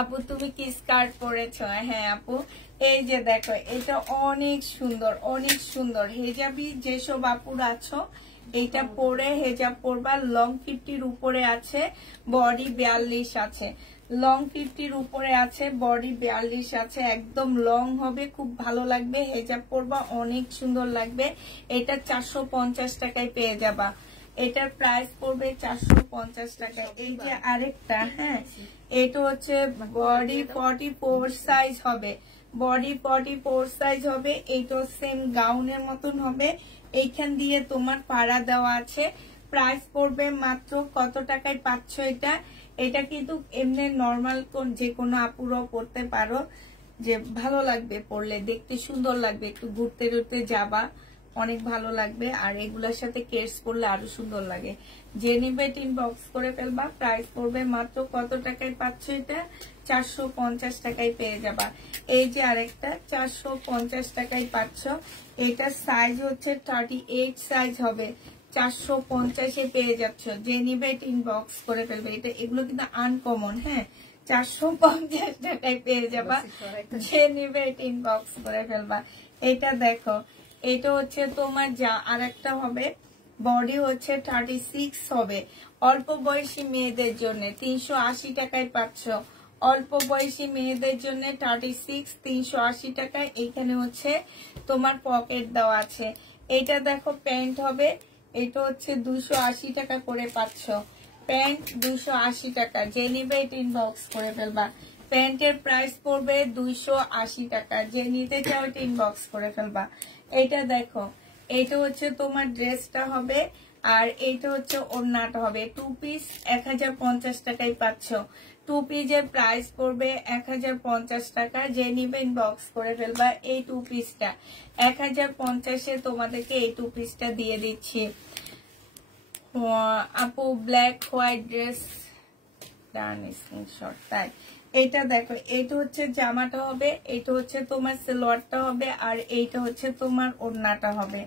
আপু তুমি কি স্কার্ট পরেছো? হ্যাঁ আপু এই যে দেখো এটা অনেক সুন্দর, অনেক সুন্দর। হেজাবি যেসব আপুরা আছো এইটা পরে হেজাব পরবা। লং 50-র উপরে আছে, বডি 42 আছে। লং 50-র উপরে আছে, বডি 42 আছে, একদম লং হবে, খুব ভালো লাগবে। হেজাব পরবা অনেক সুন্দর লাগবে। এটা 450 টাকায় পেয়ে যাবা। এটার প্রাইস পড়বে 450 টাকা। এই যে আরেকটা, হ্যাঁ এটা হচ্ছে বডি 44 সাইজ হবে, বডি 44 সাইজ হবে। এইটা সেম গাউনের মতন হবে, এইখান দিয়ে তোমার পাড়া দেওয়া আছে। প্রাইস পড়বে মাত্র কত টাকায় পাচ্ছ এটা? এটা কিন্তু এমনি নর্মাল যে কোনো আপুরাও পড়তে পারো, যে ভালো লাগবে পরলে, দেখতে সুন্দর লাগবে, একটু ঘুরতে ঘুরতে যাবা অনেক ভালো লাগবে। আর এগুলোর সাথে কেটস পরলে আরো সুন্দর লাগে। যে নিবে ইনবক্স করে ফেলবা। প্রাইস পড়বে মাত্র কত টাকায় পাচ্ছ এটা? 450 টাকায় পেয়ে যাবা। এই যে আরেকটা 450 টাকায় পাচ্ছ। এটা সাইজ হচ্ছে 38 সাইজ হবে, 450-এ পেয়ে যাচ্ছ। যে নিবে ইনবক্স করে ফেলবে। এটা এগুলো কিন্তু আনকমন, হ্যাঁ 450 টাকায় পেয়ে যাবা। যে নিবে ইনবক্স করে ফেলবা। এটা দেখো এটা হচ্ছে তোমার যা আরেকটা হবে, বডি হচ্ছে 36 হবে। অল্প বয়সী মেয়েদের জন্য 380 টাকায় পাচ্ছ। অল্প বয়সী মেয়েদের জন্য 36 380 টাকায়। এইখানে হচ্ছে তোমার পকেট দেওয়া আছে। এটা দেখো প্যান্ট হবে, এটা হচ্ছে 280 টাকা করে পাচ্ছ। প্যান্ট 280 টাকা। যে নিবে ইনবক্স করে ফেলবা। প্যান্টের প্রাইস পড়বে 280 টাকা। যে নিতে চাও ইনবক্স করে ফেলবা। এটা দেখো এটা হচ্ছে তোমার ড্রেসটা হবে, আর এইটা হচ্ছে ওড়নাটা হবে। 2 পিস 1050 টাকায় পাচ্ছ। 2 পিসের প্রাইস পড়বে 1050 টাকা। যে নিবে ইনবক্স করে ফেলবা। এই 2 পিসটা 1050-এ তোমাদেরকে এই 2 পিসটা দিয়ে দিচ্ছি। আপু ব্ল্যাক হোয়াইট ড্রেস ডান স্ক্রিনশট। তাই এটা দেখো এটা হচ্ছে জামাটা হবে, এটা হচ্ছে তোমার সালোয়ারটা হবে, আর এইটা হচ্ছে তোমার ওড়নাটা হবে।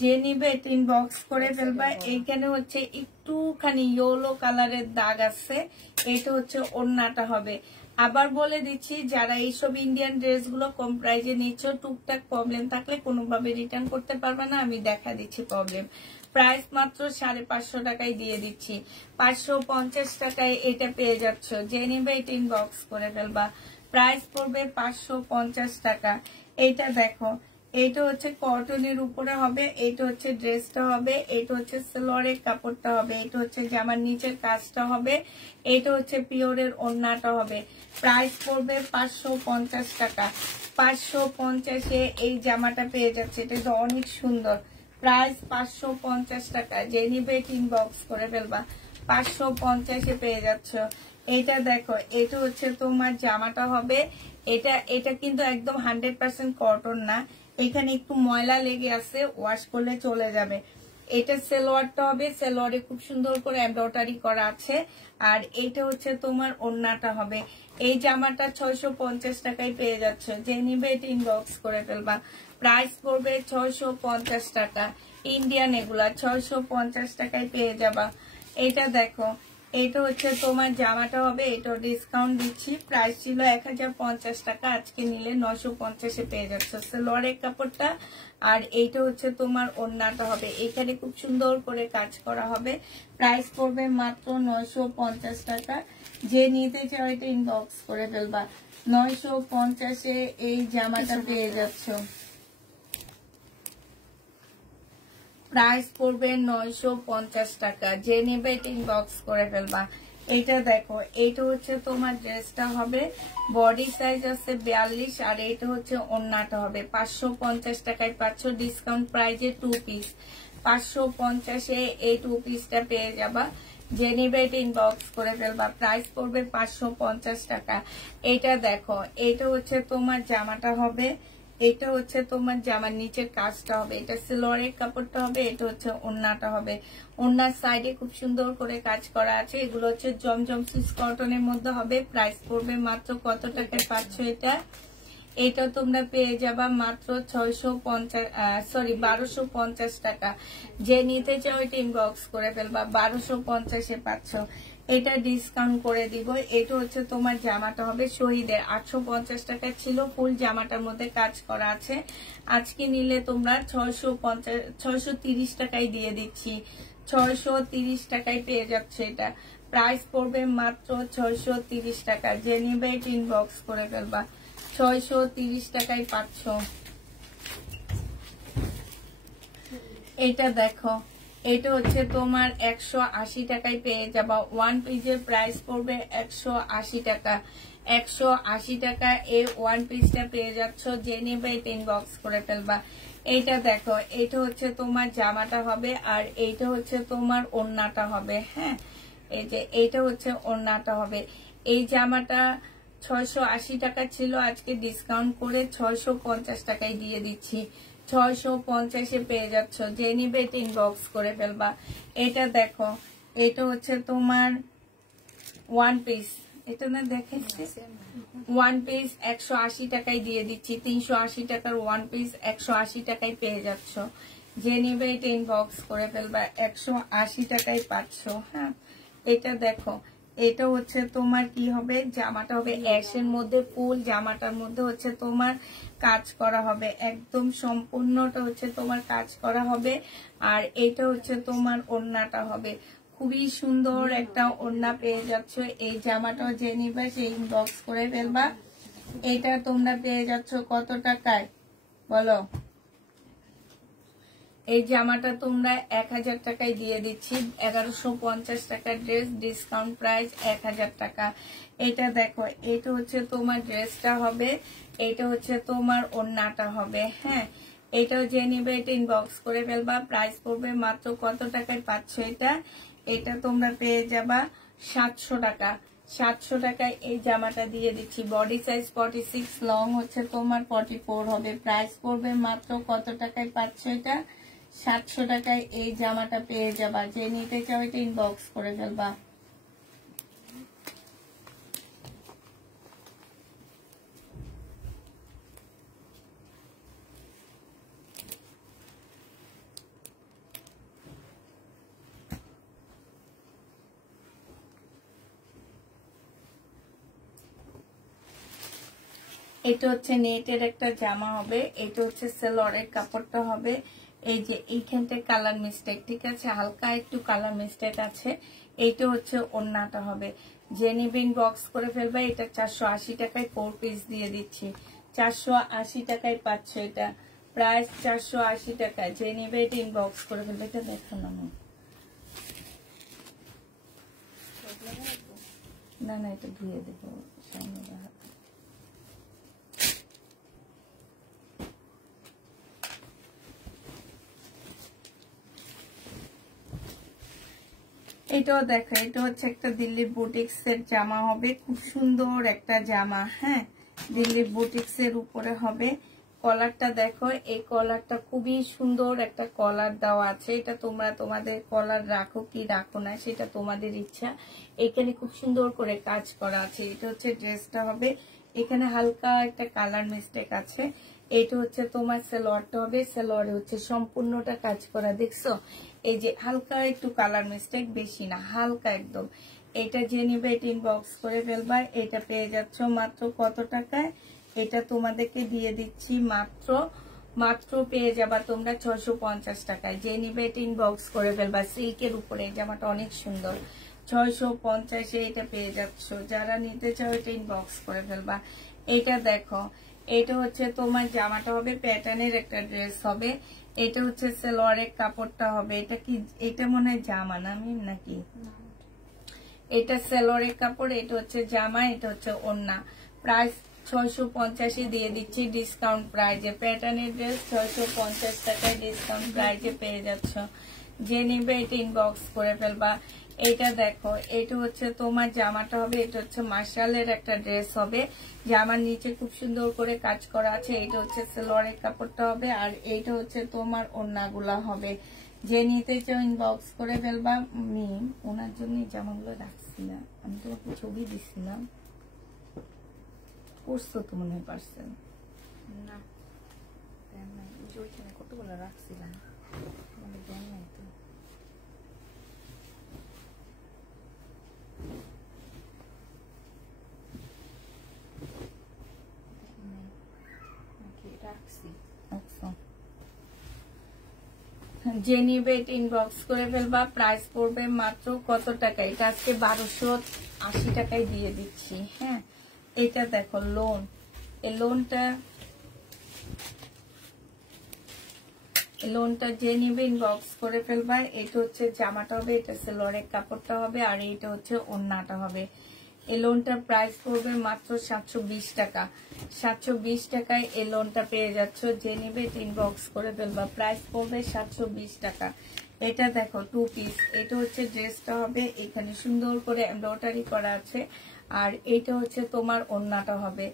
যে নিবে ইনবক্স করে ফেলবা। এইখানে হচ্ছে একটুখানি ইয়েলো কালারের দাগ আছে, এটা হচ্ছে ওড়নাটা হবে। আবার বলে দিচ্ছি যারা এইসব ইন্ডিয়ান ড্রেসগুলো কম প্রাইজে নিচ্ছ, টুকটাক প্রবলেম থাকলে কোনোভাবে রিটার্ন করতে পারবে না, আমি দেখা দিচ্ছি প্রবলেম। প্রাইস মাত্র 550 টাকায় দিয়ে দিচ্ছি। 550 টাকায় এটা পেয়ে যাচ্ছ। যে নিবে ইনবক্স করে ফেলবা। প্রাইস পড়বে 550 টাকা। এটা দেখো এইটা হচ্ছে কটনের উপরে হবে, এইটা হচ্ছে ড্রেসটা হবে, এইটা হচ্ছে সালোয়ারের কাপড়টা হবে, এইটা হচ্ছে জামার নিচের কাজটা হবে, এইটা হচ্ছে পিওরের ওড়নাটা হবে। প্রাইস পড়বে 550 টাকা। 550-এ এই জামাটা পেয়ে যাচ্ছে। এটা তো অনেক সুন্দর। প্রাইস 550 টাকা। যে নিবে ইনবক্স করে ফেলবা। 550-এ পেয়ে যাচ্ছ। এটা দেখো এটা হচ্ছে তোমার জামাটা হবে। এটা কিন্তু একদম 100% কটন না, এখানে একটু ময়লা লেগে আছে, ওয়াশ করলে চলে যাবে। এটা সালোয়ারটা হবে, সালোয়ারে খুব সুন্দর করে এমব্রয়ডারি করা আছে। আর এইটা হচ্ছে তোমার ওড়নাটা হবে। এই জামাটা 650 টাকায় পেয়ে যাচ্ছে। যে নিবে ইনবক্স করে ফেলবা। প্রাইস পড়বে 650 টাকা। ইন্ডিয়ান এগুলা 650 টাকায় পেয়ে যাবা। এটা দেখো এটা হচ্ছে তোমার জামাটা হবে, এটা ডিসকাউন্ট দিচ্ছি। প্রাইস ছিল 1050 টাকা, আজকে নিলে 950-এ পেয়ে যাচ্ছে সালোয়ারের কাপড়টা। আর এইটা হচ্ছে তোমার ওড়নাটা হবে, এখানে খুব সুন্দর করে কাজ করা হবে। প্রাইস পড়বে মাত্র 950 টাকা। যে নিতে চাও এটা ইনবক্স করে ফেলবা। 950-এ এই জামাটা পেয়ে যাচ্ছ। প্রাইস পড়বে 950 টাকা। যে নেবে ইনবক্স করে ফেলবা। এইটা দেখো, এইটা হচ্ছে তোমার ড্রেসটা হবে, বডি সাইজ আছে 42, আর এইটা হচ্ছে ওড়নাটা হবে 550 টাকায় পাচ্ছ ডিসকাউন্ট প্রাইজে 2 পিস। 550-এ এই 2 পিসটা পেয়ে যাবা। যে নিবে ইনবক্স করে ফেলবা। প্রাইস পড়বে 550 টাকা। এইটা দেখো, এইটা হচ্ছে তোমার জামাটা হবে, এটা হচ্ছে তোমার জামার নিচের কাজটা হবে, এটা সিলোয়ারের কাপড়টা হবে, এটা হচ্ছে ওড়নাটা হবে। ওড়নার সাইডে খুব সুন্দর করে কাজ করা আছে। এগুলো হচ্ছে জমজম সুইস কটনের মধ্যে হবে। প্রাইস পড়বে মাত্র কত টাকায় পাচ্ছ এটা? এটা তোমরা পেয়ে যাবা মাত্র 1250 টাকা। যে নিতে চাও এটা ইনবক্স করে ফেলবা। 1250-এ পাচ্ছ। এটা ডিসকাউন্ট করে দিব। এটা হচ্ছে তোমার জামাটা হবে শহীদের, 850 টাকা ছিল, ফুল জামাটার মধ্যে কাজ করা আছে। আজকে নিলে তোমরা 630 টাকায় দিয়ে দিচ্ছি। 630 টাকায় পেয়ে যাচ্ছে এটা। প্রাইস পড়বে মাত্র 630 টাকা। যে নিবে এটা ইনবক্স করে ফেলবা। 630 টাকায় পাচ্ছ। এটা দেখো, এটা হচ্ছে তোমার 180 টাকায় পেয়ে যাবা। ওয়ান পিসের প্রাইস পড়বে 180 টাকা। 180 টাকা এই ওয়ান পিসটা পেয়ে যাচ্ছ। যে নেবে এটা ইনবক্স করে ফেলবা। এইটা দেখো, এটা হচ্ছে তোমার জামাটা হবে, আর এইটা হচ্ছে তোমার ওড়নাটা হবে। হ্যাঁ, এই যে এইটা হচ্ছে ওড়নাটা হবে। এই জামাটা 680 টাকা ছিল, আজকে ডিসকাউন্ট করে 650 টাকায় দিয়ে দিচ্ছি। 650-এ পেয়ে যাচ্ছ। যে নিবে এটা ইনবক্স করে ফেলবা। এটা দেখো, এটা হচ্ছে তোমার ওয়ান পিস, এটা না দেখাচ্ছি, ওয়ান পিস 180 টাকায় দিয়ে দিচ্ছি। 380 টাকার ওয়ান পিস 180 টাকায় পেয়ে যাচ্ছ। যে নিবে এটা ইনবক্স করে ফেলবা। 180 টাকায় পাচ্ছ। হ্যাঁ, এটা দেখো, এটা হচ্ছে তোমার কি হবে, জামাটা হবে অ্যাশের মধ্যে, ফুল জামাটার মধ্যে হচ্ছে তোমার কাজ করা হবে, একদম সম্পূর্ণটা হচ্ছে তোমার কাজ করা হবে। আর এটা হচ্ছে তোমার ওড়নাটা হবে। খুবই সুন্দর একটা ওড়না পেয়ে যাচ্ছ। এই জামাটাও যে নিবে সে ইনবক্স করে ফেলবা। এটা তোমরা পেয়ে যাচ্ছ কত টাকায় বলো? এই জামাটা তোমরা 1000 টাকায় দিয়ে দিচ্ছি। 1150 টাকার ড্রেস, ডিসকাউন্ট প্রাইস 1000 টাকা। এটা দেখো, এটা হচ্ছে তোমার ড্রেসটা হবে, এটা হচ্ছে তোমার ওড়নাটা হবে। হ্যাঁ, এটাও যে নিবে এটা ইনবক্স করে ফেলবা। প্রাইস পড়বে মাত্র কত টাকায় পাচ্ছ এটা? এটা তোমরা পেয়ে যাবা 700 টাকা। 700 টাকায় এই জামাটা দিয়ে দিচ্ছি। বডি সাইজ 46, লং হচ্ছে তোমার 44 হবে। প্রাইস পড়বে মাত্র কত টাকায় পাচ্ছ এটা? 700 টাকায় এই জামাটা পেয়ে যাবা। যে নিতে চাও এটা ইনবক্স করে ফেলবা। এটা হচ্ছে নেটের একটা জামা হবে, এটা হচ্ছে সেলরের কাপড়টা হবে। এই যে এইখানটা কালার মিস্টেক, ঠিক আছে, হালকা একটু কালার মিস্টেক আছে। এইটা হচ্ছে ওড়নাটা হবে। যে নিবে ইনবক্স করে ফেলবে। এটা 480 টাকায় 4 পিস দিয়ে দিচ্ছি। 480 টাকায় পাচ্ছ এটা। প্রাইস 480 টাকা। যে নিবে এটা ইনবক্স করে ফেলবে। এটা দেখো না, না না, এটা ধুয়ে দেবো সামনে। এটাও দেখো, এটা হচ্ছে একটা দিল্লি বুটিক্স এর জামা হবে, খুব সুন্দর একটা জামা। হ্যাঁ, দিল্লি বুটিক্স এর উপরে হবে। কলারটা দেখো, এই কলারটা খুবই সুন্দর একটা কলার দেওয়া আছে। এটা তোমরা তোমাদের কলার রাখো কি রাখো না সেটা তোমাদের ইচ্ছা। এখানে খুব সুন্দর করে কাজ করা আছে। এটা হচ্ছে ড্রেসটা হবে। এখানে হালকা একটা কালার মিস্টেক আছে। এটা হচ্ছে তোমার সালোয়ারটা হবে। সালোয়ারে হচ্ছে সম্পূর্ণটা কাজ করা, দেখছো? এই যে হালকা একটু কালার মিস্টেক, বেশি না, হালকা একদম। এটা যে নিবে এটা ইনবক্স করে ফেলবা। এটা পেয়ে যাচ্ছ মাত্র কত টাকায়? এটা তোমাদেরকে দিয়ে দিচ্ছি মাত্র পেয়ে যাবা তোমরা 650 টাকায়। যে নিবে এটা ইনবক্স করে ফেলবা। সিল্কের উপরে এই জামাটা অনেক সুন্দর। 650-এ এটা পেয়ে যাচ্ছ। যারা নিতে চাও এটা ইনবক্স করে ফেলবা। এটা দেখো, এটা হচ্ছে তোমার জামাটা হবে প্যাটার্নের একটা ড্রেস হবে। এটা হচ্ছে সালোয়ারের কাপড়টা হবে। এটা কি, এটা মনে হয় জামা না আমি নাকি, এটা সালোয়ারের কাপড়, এটা হচ্ছে জামা, এটা হচ্ছে ওড়না। প্রাইস 650 দিয়ে দিচ্ছি ডিসকাউন্ট প্রাইজে। প্যাটার্নের ড্রেস 650 টাকায় ডিসকাউন্ট প্রাইজে পেয়ে যাচ্ছ। যে নিবে এটা ইনবক্স করে ফেলবা। এটা দেখো, এটা হচ্ছে তোমার জামাটা হবে, এটা হচ্ছে মার্শালের একটা ড্রেস হবে। জামার নিচে খুব সুন্দর করে কাজ করা আছে। এটা হচ্ছে সালোয়ারের কাপড়টা হবে, আর এইটা হচ্ছে তোমার ওড়নাগুলা হবে। যে নিতে চাও ইনবক্স করে ফেলবা। আমি ওনার জন্য জামাগুলো রাখছি না, আমি তোমাকে ছবি দিচ্ছিলাম, করছো তো মনে হয় পারছেন না, ওইখানে কতগুলো রাখছিলাম, মানে দেন নাই তো। যে নিবে এটা ইনবক্স করে ফেলবা। প্রাইস পড়বে মাত্র কত টাকা, এটা আজকে 1280 টাকায় দিয়ে দিচ্ছি। হ্যাঁ, এটা দেখো লোন, এই লোনটা যে নিবে ইনবক্স করে ফেলবা। এটা হচ্ছে জামাটা হবে, এটা সালোয়ারের কাপড়টা হবে, আর এইটা হচ্ছে ওড়নাটা হবে। এই লোনটার প্রাইস পড়বে মাত্র 720 টাকা। 720 টাকায় এই লোনটা পেয়ে যাচ্ছ। যে নিবে এটা ইনবক্স করে ফেলবা। প্রাইস পড়বে 720 টাকা। এটা দেখো 2 পিস, এটা হচ্ছে ড্রেসটা হবে, এখানে সুন্দর করে এমব্রয়ডারি করা আছে, আর এইটা হচ্ছে তোমার ওড়নাটা হবে।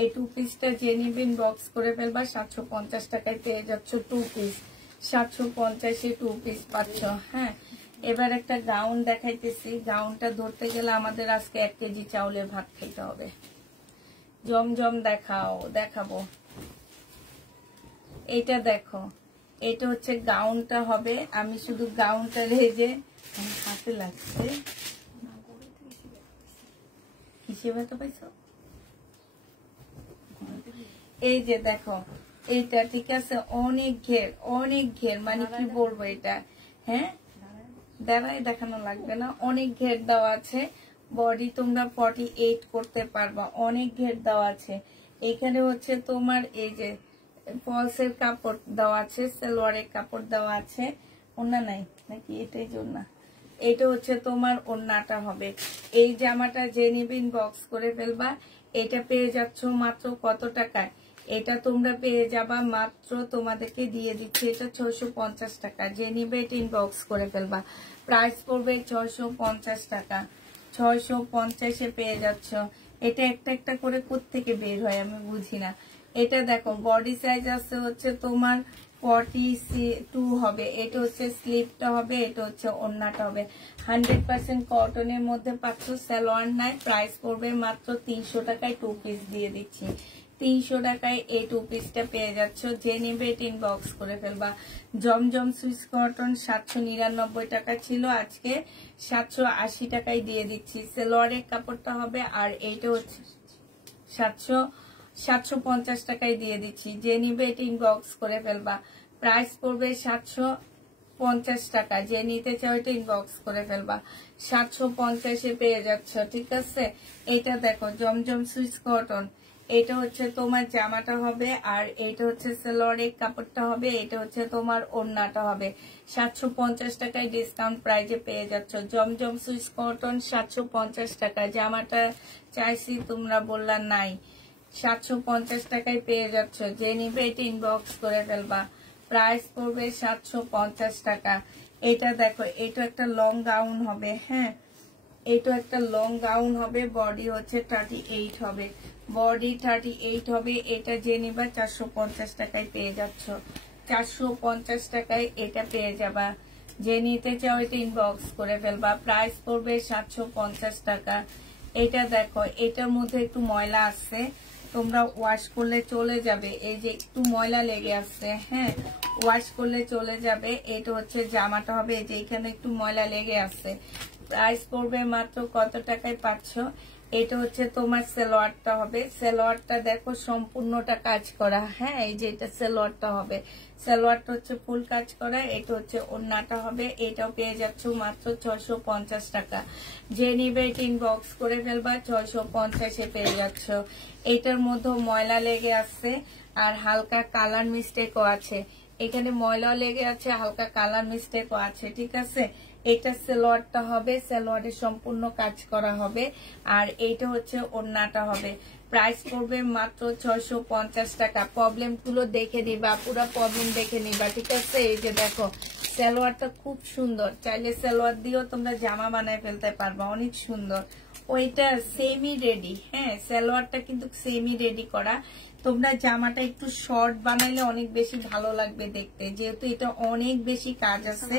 এই 2 পিসটা যে নিবে ইনবক্স করে ফেলবা। 750 টাকায় পেয়ে যাচ্ছ 2 পিস। 750-এ 2 পিস পাচ্ছ। হ্যাঁ, এবার একটা গাউন দেখাইতেছি। গাউনটা ধরতে গেলে আমাদের আজকে 1 কেজি চাউলের ভাত খেতে হবে। জমজম দেখাবো। এইটা দেখো, এটা হচ্ছে গাউনটা হবে। আমি শুধু গাউনটা রেজে হাতে লাগছে, হিসেবে তো পাইছো। এই যে দেখো, এইটা ঠিক আছে, অনেক ঘের, মানে কি বলবো এটা। হ্যাঁ, দাঁড়াই দেখানো লাগবে না, অনেক ঘের দেওয়া আছে। বডি তোমরা 48 করতে পারবা, অনেক ঘের দেওয়া আছে। এখানে হচ্ছে তোমার এই যে ফলসের কাপড় দেওয়া আছে, সালোয়ারের কাপড় দেওয়া আছে। ওড়না নাই নাকি, এটাই জন্য। এটা হচ্ছে তোমার ওড়নাটা হবে। এই জামাটা যে নিবে ইনবক্স করে ফেলবা। এটা পেয়ে যাচ্ছ মাত্র কত টাকায়, এটা তোমরা পেয়ে যাবা মাত্র, তোমাদেরকে দিয়ে দিচ্ছি এটা 650 টাকা। যে নিবে এটা ইনবক্স করে ফেলবা। প্রাইস পড়বে 650 টাকা। 650-এ পেয়ে যাচ্ছ। এটা একটা একটা করে কোত্থেকে বের হয় আমি বুঝি না। এটা দেখো, বডি সাইজ আছে হচ্ছে তোমার 42 হবে। এটা হচ্ছে স্লিপটা হবে, এটা হচ্ছে ওড়নাটা হবে। 100% কটনের মধ্যে পাচ্ছ, সালোয়ার নাই। প্রাইস পড়বে মাত্র 300 টাকায় 2 পিস দিয়ে দিচ্ছি। 300 টাকায় এই 2 পিসটা পেয়ে যাচ্ছ। যে নিবে এটা ইনবক্স করে ফেলবা। জমজম সুইস কটন 799 টাকা ছিল, আজকে 780 টাকায় দিয়ে দিচ্ছি। সালোয়ারের কাপড়টা হবে, আর এইটা হচ্ছে 750 টাকায় দিয়ে দিচ্ছি। যে নিবে এটা ইনবক্স করে ফেলবা। প্রাইস পড়বে 750 টাকা। যে নিতে চাও এটা ইনবক্স করে ফেলবা। 750-এ পেয়ে যাচ্ছ, ঠিক আছে। এটা দেখো, জমজম সুইস কটন, এটা হচ্ছে তোমার জামাটা হবে, আর এটা হচ্ছে সালোয়ারের কাপড়টা হবে, এটা হচ্ছে তোমার ওড়নাটা হবে। 750 টাকায় ডিসকাউন্ট প্রাইজে পেয়ে যাচ্ছ। জমজম সুইস কটন 750 টাকা। জামাটা চাইছি, তোমরা বললা নাই। 750 টাকায় পেয়ে যাচ্ছ। যে নিবে এটা ইনবক্স করে ফেলবা। প্রাইস পড়বে 750 টাকা। এটা দেখো, এটা একটা লং গাউন হবে। হ্যাঁ, এটা একটা লং গাউন হবে। বডি হচ্ছে 38 হবে, বডি 38 হবে। এটা যে নিবা 450 টাকায় পেয়ে যাচ্ছ। 450 টাকায় এটা পেয়ে যাবা। যে নিতে চাও এটা ইনবক্স করে ফেলবা। প্রাইস পড়বে 750 টাকা। এটা দেখো, এটার মধ্যে একটু ময়লা আছে, তোমরা ওয়াশ করলে চলে যাবে। এই যে একটু ময়লা লেগে আছে, হ্যাঁ, ওয়াশ করলে চলে যাবে। এটা হচ্ছে জামাটা হবে, এই যে এখানে একটু ময়লা লেগে আছে। প্রাইস পড়বে মাত্র কত টাকায় পাচ্ছ, এটা হচ্ছে তোমার সালোয়ারটা হবে। সালোয়ারটা দেখো সম্পূর্ণটা কাজ করা। হ্যাঁ, এই যে এটা সালোয়ারটা হবে, সালোয়ারটা হচ্ছে ফুল কাজ করা। এটা হচ্ছে ওড়নাটা হবে। এটাও পেয়ে যাচ্ছ মাত্র 650 টাকা। যে নিবে এটা ইনবক্স করে ফেলবা, 650-এ পেয়ে যাচ্ছ। এটার মধ্যে ময়লা লেগে আছে আর হালকা কালার মিস্টেকও আছে। এখানে ময়লা লেগে আছে, হালকা কালার মিস্টেকও আছে, ঠিক আছে। এটা সালোয়ারটা হবে, সালোয়ারে সম্পূর্ণ কাজ করা হবে। আর এইটা হচ্ছে ওড়নাটা হবে। প্রাইস পড়বে মাত্র 650 টাকা। প্রবলেম গুলো দেখে নিবা, পুরো প্রবলেম দেখে নিবা, ঠিক আছে। এই যে দেখো সালোয়ারটা খুব সুন্দর, চাইলে সালোয়ার দিয়েও তোমরা জামা বানায় ফেলতে পারবা, অনেক সুন্দর। ওইটা সেমি রেডি। হ্যাঁ, সালোয়ারটা কিন্তু সেমি রেডি করা। তোমরা জামাটা একটু শর্ট বানাইলে অনেক বেশি ভালো লাগবে দেখতে, যেহেতু এটা অনেক বেশি কাজ আছে।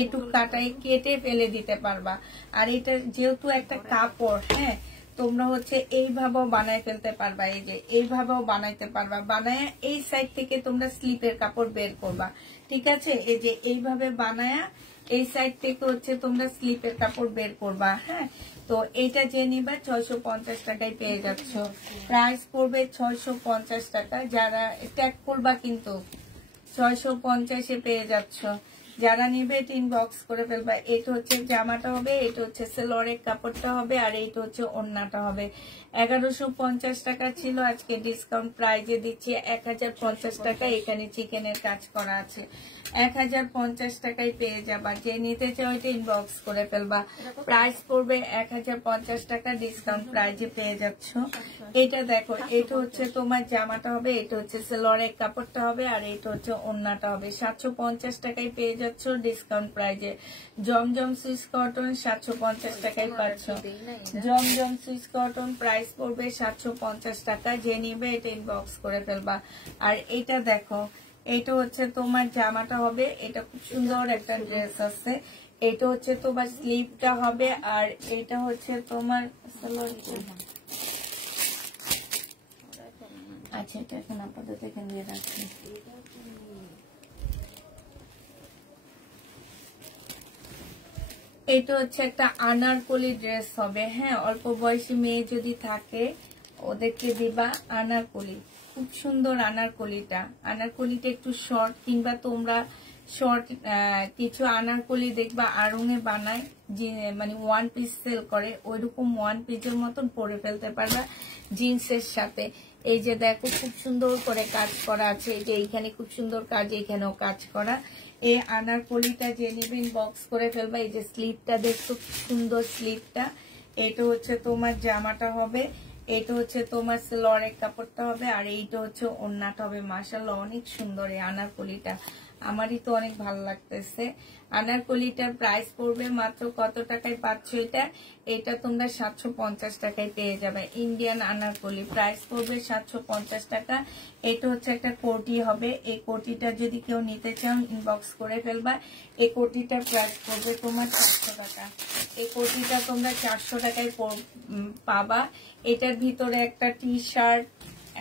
একটু কাটাই কেটে ফেলে দিতে পারবা। আর এটা যেহেতু একটা কাপড়, হ্যাঁ, তোমরা হচ্ছে এইভাবেও বানায় ফেলতে পারবা। এই যে এইভাবেও বানাইতে পারবা, বানায় এই সাইড থেকে তোমরা স্লিপের কাপড় বের করবা, ঠিক আছে। এই যে এইভাবে বানায়া এই সাইড থেকে হচ্ছে তোমরা স্লিপের কাপড় বের করবা। হ্যাঁ, তো এইটা যে নিবা 650 টাকায় পেয়ে যাচ্ছ। প্রাইস পড়বে 650 টাকা। যারা ট্যাগ করবা কিন্তু 650-এ পেয়ে যাচ্ছ। যারা নিবে এটা ইনবক্স করে ফেলবা। এটা হচ্ছে জামাটা হবে, এটা হচ্ছে সালোয়ারের কাপড়টা হবে, আর এইটা হচ্ছে ওড়নাটা হবে। 1150 টাকা ছিল, আজকে ডিসকাউন্ট প্রাইজে দিচ্ছি 1050 টাকা। এখানে চিকেনের কাজ করা আছে। 1050 টাকায় পেয়ে যাবা। যে নিতে চাও এটা ইনবক্স করে ফেলবা। প্রাইস পড়বে 1050 টাকা, ডিসকাউন্ট প্রাইজে পেয়ে যাচ্ছ। এটা দেখো, এটা হচ্ছে তোমার জামাটা হবে, এটা হচ্ছে সালোয়ারের কাপড়টা হবে, আর এটা হচ্ছে ওড়নাটা হবে। 750 টাকায় পেয়ে যাচ্ছ ডিসকাউন্ট প্রাইজে। জমজম সুইস কটন 750 টাকায় পাচ্ছ। জমজম সুইস কটন প্রাইস পড়বে 750 টাকা। যে নিবে এটা ইনবক্স করে ফেলবা। আর এটা দেখো, এটা হচ্ছে তোমার জামাটা হবে। এটা খুব সুন্দর একটা ড্রেস আছে। এটা হচ্ছে তোমার স্লিভটা হবে, আর এটা হচ্ছে তোমার আচ্ছা, এটা এখন আপাতত এখানে দিয়ে রাখছি। এটা হচ্ছে একটা আনারকলি ড্রেস হবে। হ্যাঁ, অল্প বয়সী মেয়ে যদি থাকে ওদেরকে দিবা আনারকলি। খুব সুন্দর আনারকলিটা। আনারকলিটা একটু শর্ট, কিংবা তোমরা শর্ট কিছু আনারকলি দেখবা আড়ঙে বানায়, যে মানে ওয়ান পিস সেল করে, ওইরকম ওয়ান পিসের মতন পরে ফেলতে পারবা জিন্সের সাথে। এই যে দেখো খুব সুন্দর করে কাজ করা আছে। এই যে এইখানে খুব সুন্দর কাজ, এখানেও কাজ করা। এই আনারকলিটা যে নিবেন বক্স করে ফেলবা। এই যে স্লিভটা দেখছো, সুন্দর স্লিভটা। এটা হচ্ছে তোমার জামাটা হবে, এটা হচ্ছে তোমার সালোয়ারের কাপড়টা হবে, আর এইটা হচ্ছে ওড়নাটা হবে। মাশাআল্লাহ অনেক সুন্দর এই আনারকলিটা, আমারই তো অনেক ভালো লাগতেছে। আনারকলিটার প্রাইস পড়বে মাত্র কত টাকায় পাচ্ছ এটা? এটা তোমরা 750 টাকায় পেয়ে যাবে। ইন্ডিয়ান আনারকলি প্রাইস পড়বে 750 টাকা। এটা হচ্ছে একটা কোটি হবে। এই কোটিটা যদি কেউ নিতে চাও ইনবক্স করে ফেলবা। এই কোটিটার প্রাইস পড়বে তোমার 400 টাকা। এই কোটিটা তোমরা 400 টাকায় পাবা। এটার ভিতরে একটা টি শার্ট,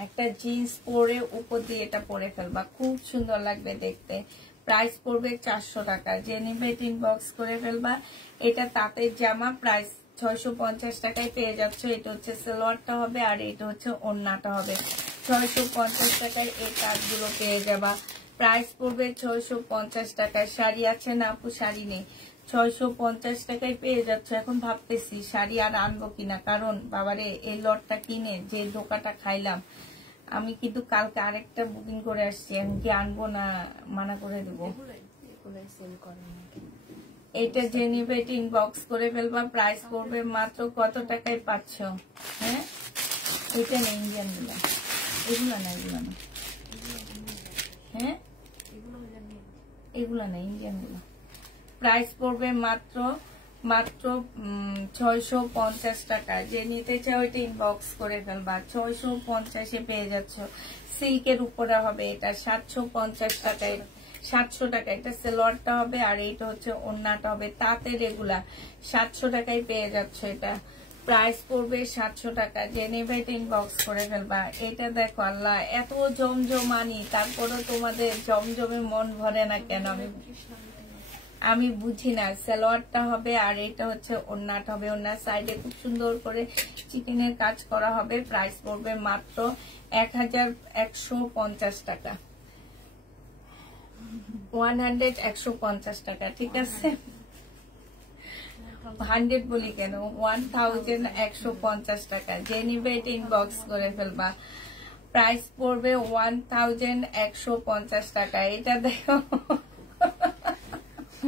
একটা জিন্স পরে উপর দিয়ে এটা পরে ফেলবা, খুব সুন্দর লাগবে দেখতে। প্রাইস পড়বে 400 টাকা। যে নিবে ইনবক্স করে ফেলবা। এটা তাঁতের জামা, প্রাইস 650 টাকায় পেয়ে যাচ্ছ। এটা হচ্ছে সালোয়ারটা হবে, আর এটা হচ্ছে ওড়নাটা হবে। 650 টাকায় এই কাজগুলো পেয়ে যাবা। প্রাইস পড়বে 650 টাকায়। শাড়ি আছে না আপু? শাড়ি নেই। 650 টাকায় পেয়ে যাচ্ছ। এখন ভাবতেছি শাড়ি আর আনবো কিনা, কারণ বাবারে এই লটটা কিনে যে ধোকাটা খাইলাম। আমি কিন্তু কালকে আরেকটা বুকিং করে আসছি, আমি কি আনবো না মানা করে দেবো? এটা যে নিবে এটা ইনবক্স করে ফেলবা। প্রাইস পড়বে মাত্র কত টাকায় পাচ্ছ? হ্যাঁ, এটা নেই ইন্ডিয়ান গুলা, এগুলা না, এগুলা না। হ্যাঁ, এগুলা না, ইন্ডিয়ান গুলা। প্রাইস পড়বে মাত্র 650 টাকা। যে নিতে চাও এটা ইনবক্স করে ফেলবা। 650-এ পেয়ে যাচ্ছ। সিল্কের উপরে হবে এটা 750 টাকায়। 700 টাকা। এটা সালোয়ারটা হবে, আর এইটা হচ্ছে ওড়নাটা হবে। তাতে রেগুলার 700 টাকায় পেয়ে যাচ্ছ। এটা প্রাইস পড়বে 700 টাকা। যে নেবে এটা ইনবক্স করে ফেলবা। এটা দেখো আল্লাহ, এত জমজমানি, তারপরও তোমাদের জমজমে মন ভরে না কেন? আমি আমি বুঝি না। সালোয়ারটা হবে আর এটা হচ্ছে ওড়নাটা হবে। ওড়নার সাইডে খুব সুন্দর করে চিকেনের কাজ করা হবে। প্রাইস পড়বে মাত্র 1150 টাকা, 150 টাকা। ঠিক আছে, 100 বলি কেন, 1150 টাকা। যে নিবে এটা ইনবক্স করে ফেলবা। প্রাইস পড়বে 1150 টাকা। এটা দেখো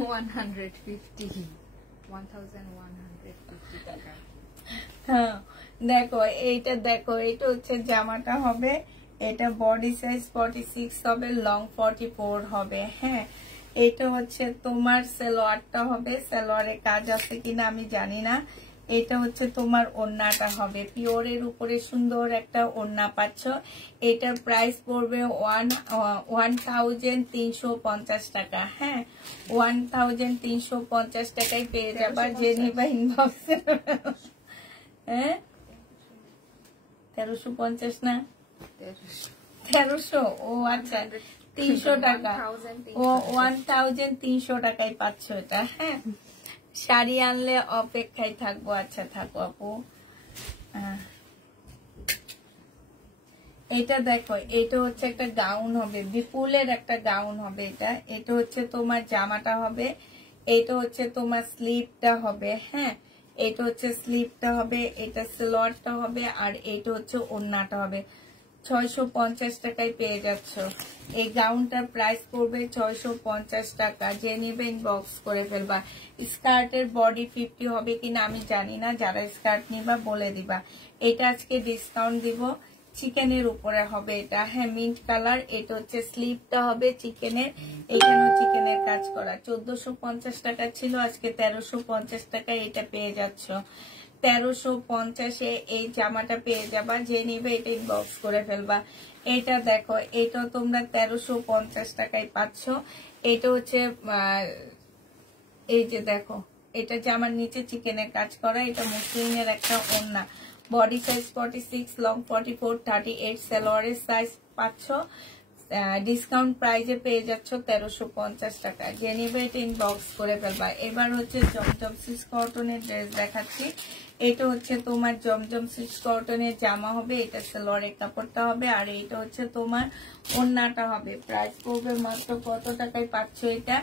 1150 টাকা। হ্যাঁ দেখো এইটা, দেখো এটা হচ্ছে জামাটা হবে। এটা বডি সাইজ 46 হবে, লং 44 হবে। হ্যাঁ, এটা হচ্ছে তোমার সালোয়ারটা হবে। সালোয়ারে কাজ আছে কিনা আমি জানি না। এটা হচ্ছে তোমার ওড়নাটা হবে। পিওরের উপরে সুন্দর একটা ওড়না পাচ্ছ। এটার প্রাইস পড়বে 1350 টাকা। হ্যাঁ, 1350 টাকায় পেয়ে যাবা। যে নিবা ইনবক্সে। হ্যাঁ, 1350 না, 1300। ও আচ্ছা, 300 টাকা। ও 1300 টাকায় পাচ্ছ এটা। হ্যাঁ, শাড়ি আনলে অপেক্ষায় থাকবো। আচ্ছা থাকো আপু। এটা দেখো, এটা হচ্ছে একটা গাউন হবে, বিপুলের একটা গাউন হবে। এটা হচ্ছে তোমার জামাটা হবে। এটা হচ্ছে তোমার স্লিভটা হবে। হ্যাঁ, এটা হচ্ছে স্লিভটা হবে, এটা সালোয়ারটা হবে, আর এটা হচ্ছে ওড়নাটা হবে। 650 টাকায় পেয়ে যাচ্ছ। এই গাউনটার প্রাইস পড়বে 650 টাকা। যে নিবে ইনবক্স করে ফেলবা। স্কার্টের বডি 50 হবে কিনা আমি জানি না। যারা স্কার্ট নিবা বলে দিবা। এটা আজকে ডিসকাউন্ট দিব। চিকেনের উপরে হবে এটা। হ্যাঁ, মিন্ট কালার। এটা হচ্ছে স্লিভটা হবে চিকেনের। এখানেও চিকেনের কাজ করা। 1450 টাকা ছিল, আজকে 1350 টাকায় এটা পেয়ে যাচ্ছ। 1350-এ এই জামাটা পেয়ে যাবা। যে নিবে এটা ইনবক্স করে ফেলবা। এটা দেখো, এটা তোমরা 1350 টাকায় পাচ্ছ। এটা হচ্ছে এই যে দেখো, এটা জামার নিচে চিকেনের কাজ করা। এটা মুসলিমের একটা ওড়না। বডি সাইজ 46, লং 44, 38 সালোয়ারের সাইজ পাচ্ছ। ডিসকাউন্ট প্রাইজে পেয়ে যাচ্ছ 1350 টাকা। যে নিবে এটা ইনবক্স করে ফেলবা। এবার হচ্ছে জমজম সিল্ক কটনের ড্রেস দেখাচ্ছি। এটা হচ্ছে তোমার জমজম সিল্ক কটনের জামা হবে। এটা সালোয়ারের কাপড়টা হবে, আর এটা হচ্ছে তোমার ওড়নাটা হবে। প্রাইস পড়বে মাত্র কত টাকায় পাচ্ছ এটা?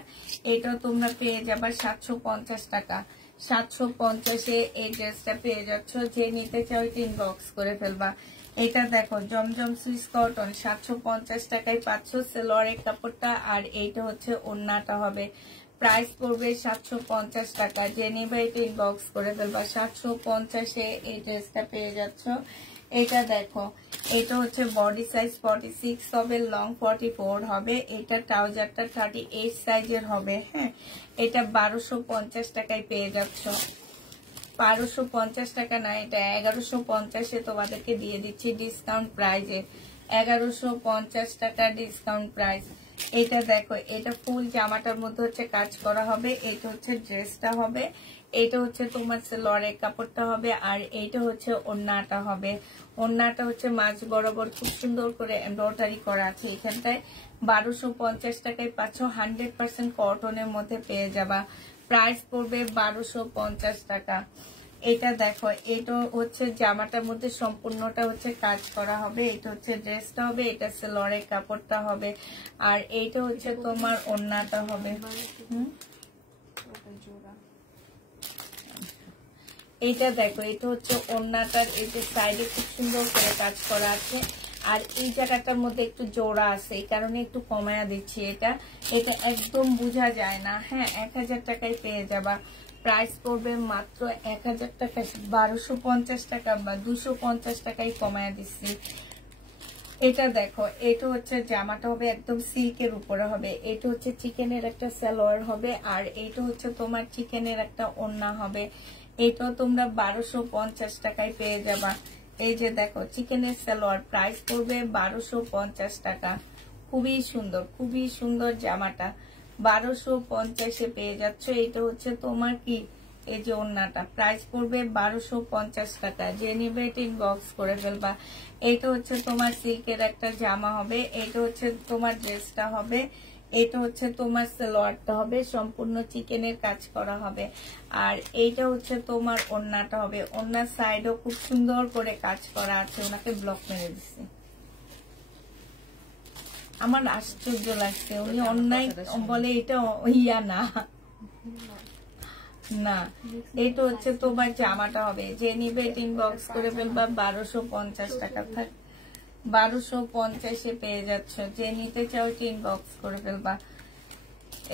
এটা তোমরা পেয়ে যাবা 750 টাকা। 750-এ এই ড্রেসটা পেয়ে যাচ্ছ। যে নিতে চাও এটা ইনবক্স করে ফেলবা। এটা দেখো, জমজম সুইস কটন 750 টাকায় পাচ্ছ। সালোয়ারের কাপড়টা, আর এইটা হচ্ছে ওড়নাটা হবে। প্রাইস পড়বে 750 টাকা। যে নিবে এটা ইনবক্স করে ফেলবা। 750-এ এই ড্রেসটা পেয়ে যাচ্ছ। এটা দেখো, এটা হচ্ছে বডি সাইজ 46 হবে, লং 44 হবে। এটা ট্রাউজারটা 38 সাইজের হবে। হ্যাঁ, এটা 1250 টাকায় পেয়ে যাচ্ছ। 1250 টাকা না, এটা 1150-এ তোমাদেরকে দিয়ে দিচ্ছি ডিসকাউন্ট প্রাইজে। 1150 টাকা ডিসকাউন্ট প্রাইস। এটা দেখো, এটা ফুল জামাটার মধ্যে হচ্ছে কাজ করা হবে। এটা হচ্ছে ড্রেসটা হবে। এটা হচ্ছে তোমার সালোয়ারের কাপড়টা হবে, আর এইটা হচ্ছে ওড়নাটা হবে। ওড়নাটা হচ্ছে মাঝ বরাবর খুব সুন্দর করে এমব্রয়ডারি করা আছে। এখানটায় 1250 টাকায় পাচ্ছ। 100% কটনের মধ্যে পেয়ে যাবা। প্রাইস পড়বে 1250 টাকা। এটা দেখো, এটা হচ্ছে জামাটার মধ্যে সম্পূর্ণটা হচ্ছে কাজ করা হবে। এটা হচ্ছে ড্রেসটা হবে, এটা সালোয়ারের কাপড়টা হবে, আর এইটা হচ্ছে তোমার ওড়নাটা হবে। এইটা দেখো, এটা হচ্ছে ওড়নাটার এই যে সাইডে খুব সুন্দর করে কাজ করা আছে, আর এই জায়গাটার মধ্যে একটু জোড়া আছে, এই কারণে একটু কমায়া দিচ্ছি। এটা একদম বোঝা যায় না। হ্যাঁ, 1000 টাকায় পেয়ে যাবা। প্রাইস পড়বে মাত্র 1000 টাকা। 1250 টাকা বা 250 টাকায় কমায়া দিচ্ছি। এটা দেখো, এটা হচ্ছে জামাটা হবে একদম সিল্কের উপরে হবে। এটা হচ্ছে চিকেনের একটা সালোয়ার হবে, আর এটা হচ্ছে তোমার চিকেনের একটা ওড়না হবে। এটাও তোমরা 1250 টাকায় পেয়ে যাবা। এই যে দেখো, চিকেনের সালোয়ার। প্রাইস পড়বে 1250 টাকা। খুবই সুন্দর, খুবই সুন্দর জামাটা। 1250-এ পেয়ে যাচ্ছ। এটা হচ্ছে তোমার কি, এই যে ওড়নাটা। প্রাইস পড়বে 1250 টাকা। যে নিবে এটা ইনবক্স করে ফেলবা। এটা হচ্ছে তোমার সিল্কের একটা জামা হবে। এটা হচ্ছে তোমার ড্রেসটা হবে। এটা হচ্ছে তোমার সালোয়ারটা হবে, সম্পূর্ণ চিকেনের কাজ করা হবে। আর এইটা হচ্ছে তোমার ওড়নাটা হবে, ওড়নার সাইডও খুব সুন্দর করে কাজ করা আছে। ওনাকে ব্লক মেরে দিচ্ছে, আমার আশ্চর্য লাগছে, উনি অন্যায় বলে এটা ইয়া না না। এটা হচ্ছে তোমার জামাটা হবে, যে নিবে ইনবক্স করে ফেলবা 1250 টাকা থাক, 1250-এ পেয়ে যাচ্ছ। যে নিতে চাও ইনবক্স করে ফেলবা।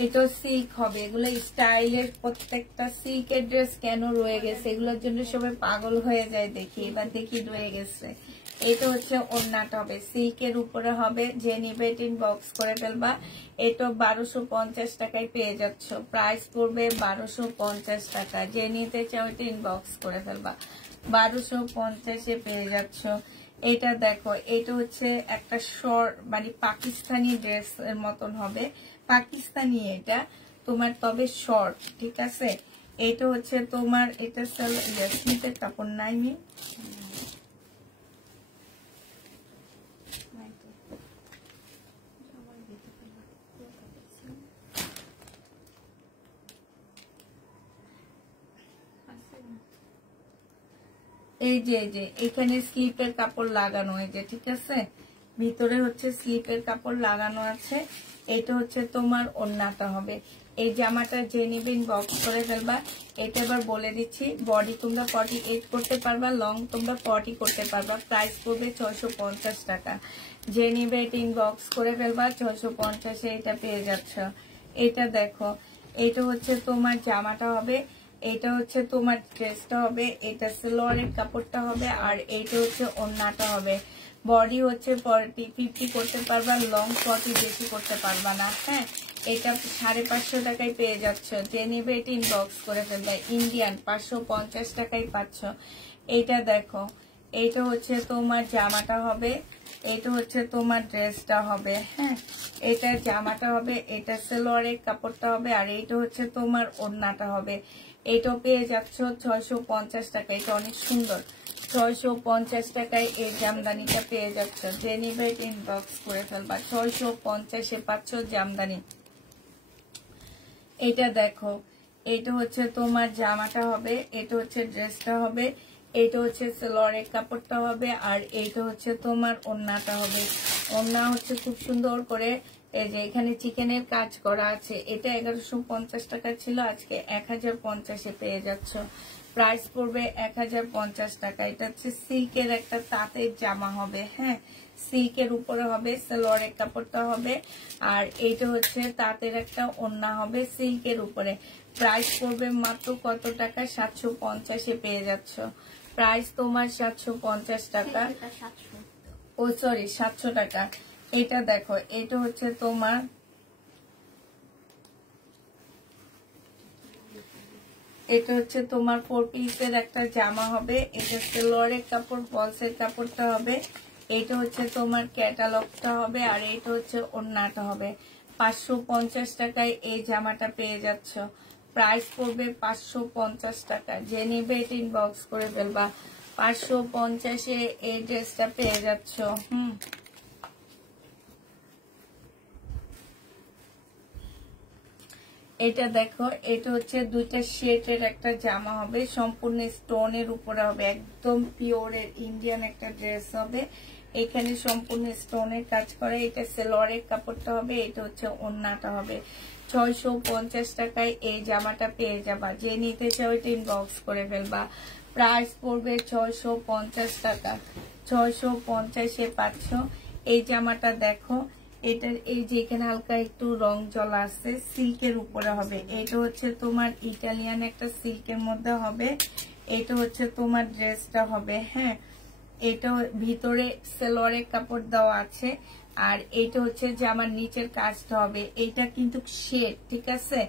এটা সিল্ক হবে, এগুলো স্টাইলের প্রত্যেকটা সিল্কের ড্রেস কেন রয়ে গেছে, এগুলোর জন্য সবাই পাগল হয়ে যায়। দেখি এবার দেখি রয়ে গেছে। এটা হচ্ছে ওড়নাটা হবে, সিল্কের উপরে হবে। যে নিবে ইনবক্স করে ফেলবা। এটা 1250 টাকায় পেয়ে যাচ্ছ, প্রাইস পড়বে 1250 টাকা। যে নিতে চাও এটা ইনবক্স করে ফেলবা, 1250-এ পেয়ে যাচ্ছ। এটা দেখো, এটা হচ্ছে একটা শর্ট মানে পাকিস্তানি ড্রেস এর মতন হবে, পাকিস্তানি এটা তোমার, তবে শর্ট, ঠিক আছে। এটা হচ্ছে তোমার, এটা স্লিপের কাপড় নাই মি, এই যে এখানে স্লিপের কাপড় লাগানো, এই যে ঠিক আছে, ভিতরে হচ্ছে স্লিপের কাপড় লাগানো আছে। এটা হচ্ছে তোমার ওড়নাটা হবে। এই জামাটা যে নিবেন বক্স করে ফেলবা। এটা এবার বলে দিচ্ছি, বডি তোমরা 48 করতে পারবা, লং তোমরা 40 করতে পারবা। প্রাইস পড়বে 650 টাকা। যে নিবে এটা ইনবক্স করে ফেলবা, 650-এ এটা পেয়ে যাচ্ছ। এটা দেখো, এটা হচ্ছে তোমার জামাটা হবে, এটা হচ্ছে তোমার ড্রেসটা হবে, এটা সালোয়ারের কাপড়টা হবে, আর এইটা হচ্ছে ওড়নাটা হবে। বডি হচ্ছে 50 করতে পারবা, লং 40 বেশি করতে পারবা না। হ্যাঁ, এটা 550 টাকায় পেয়ে যাচ্ছ। যে নেবে এটা ইনবক্স করে ফেলবে। ইন্ডিয়ান 550 টাকায় পাচ্ছ। এইটা দেখো, এইটা হচ্ছে তোমার জামাটা হবে, এটা হচ্ছে তোমার ড্রেসটা হবে। হ্যাঁ, এটা জামাটা হবে, এটা সালোয়ারের কাপড়টা হবে, আর এইটা হচ্ছে তোমার ওড়নাটা হবে। এটাও পেয়ে যাচ্ছ 650 টাকা। এটা অনেক সুন্দর, 650 টাকায় এই জামদানিটা পেয়ে যাচ্ছ। যে নিবে ইনবক্স করে ফেলবা, 650-এ পাচ্ছ জামদানি। এটা দেখো, এটা হচ্ছে তোমার জামাটা হবে, এটা হচ্ছে ড্রেসটা হবে, এটা হচ্ছে সালোয়ারের কাপড়টা হবে, আর এইটা হচ্ছে তোমার ওড়নাটা হবে। ওড়না হচ্ছে খুব সুন্দর করে, এই যে এখানে চিকেনের কাজ করা আছে। এটা 1150 টাকা ছিল, আজকে 1050-এ পেয়ে যাচ্ছ। প্রাইস পড়বে 1050 টাকা। এটা হচ্ছে সিল্কের একটা তাঁতের জামা হবে। হ্যাঁ, সিল্কের উপরে হবে, সালোয়ারের কাপড়টা হবে, আর এইটা হচ্ছে তাঁতের একটা ওড়না হবে সিল্কের উপরে। প্রাইস পড়বে মাত্র কত টাকা, 750-এ পেয়ে যাচ্ছ। প্রাইস তোমার 750 টাকা, ও সরি 700 টাকা। এটা দেখো, এটা হচ্ছে তোমার, এটা হচ্ছে তোমার 4 পিসের একটা জামা হবে। এটা সালোয়ারের কাপড়, ফলসের কাপড়টা হবে। এটা হচ্ছে তোমার ক্যাটালগটা হবে, আর এটা হচ্ছে ওড়নাটা হবে। 550 টাকায় এই জামাটা পেয়ে যাচ্ছ। প্রাইস পড়বে 550 টাকা। যে নেবে এটা ইনবক্স করে ফেলবা, 550-এ এই ড্রেসটা পেয়ে যাচ্ছ। এটা দেখো, এটা হচ্ছে দুইটা শেডের একটা জামা হবে, সম্পূর্ণ স্টোনের উপরে হবে, একদম পিওরের ইন্ডিয়ান একটা ড্রেস হবে। এখানে সম্পূর্ণ স্টোনের কাজ করে। এটা সালোয়ারের কাপড়টা হবে, এটা হচ্ছে ওড়নাটা হবে। 650 টাকায় এই জামাটা পেয়ে যাবা। যে নিতে চাও এটা ইনবক্স করে ফেলবা। প্রাইস পড়বে 650 টাকা। 650-এ পাচ্ছ এই জামাটা। দেখো, এটার এই যে এখানে হালকা একটু রং জলা আছে, সিল্কের উপরে হবে। এটা হচ্ছে তোমার ইটালিয়ান একটা সিল্কের মধ্যে হবে। এটা হচ্ছে তোমার ড্রেসটা হবে। হ্যাঁ, এটা ভিতরে সালোয়ারের কাপড় দেওয়া আছে, আর এইটা হচ্ছে যে আমার নিচের কাজটা হবে। এইটা কিন্তু শেড, ঠিক আছে।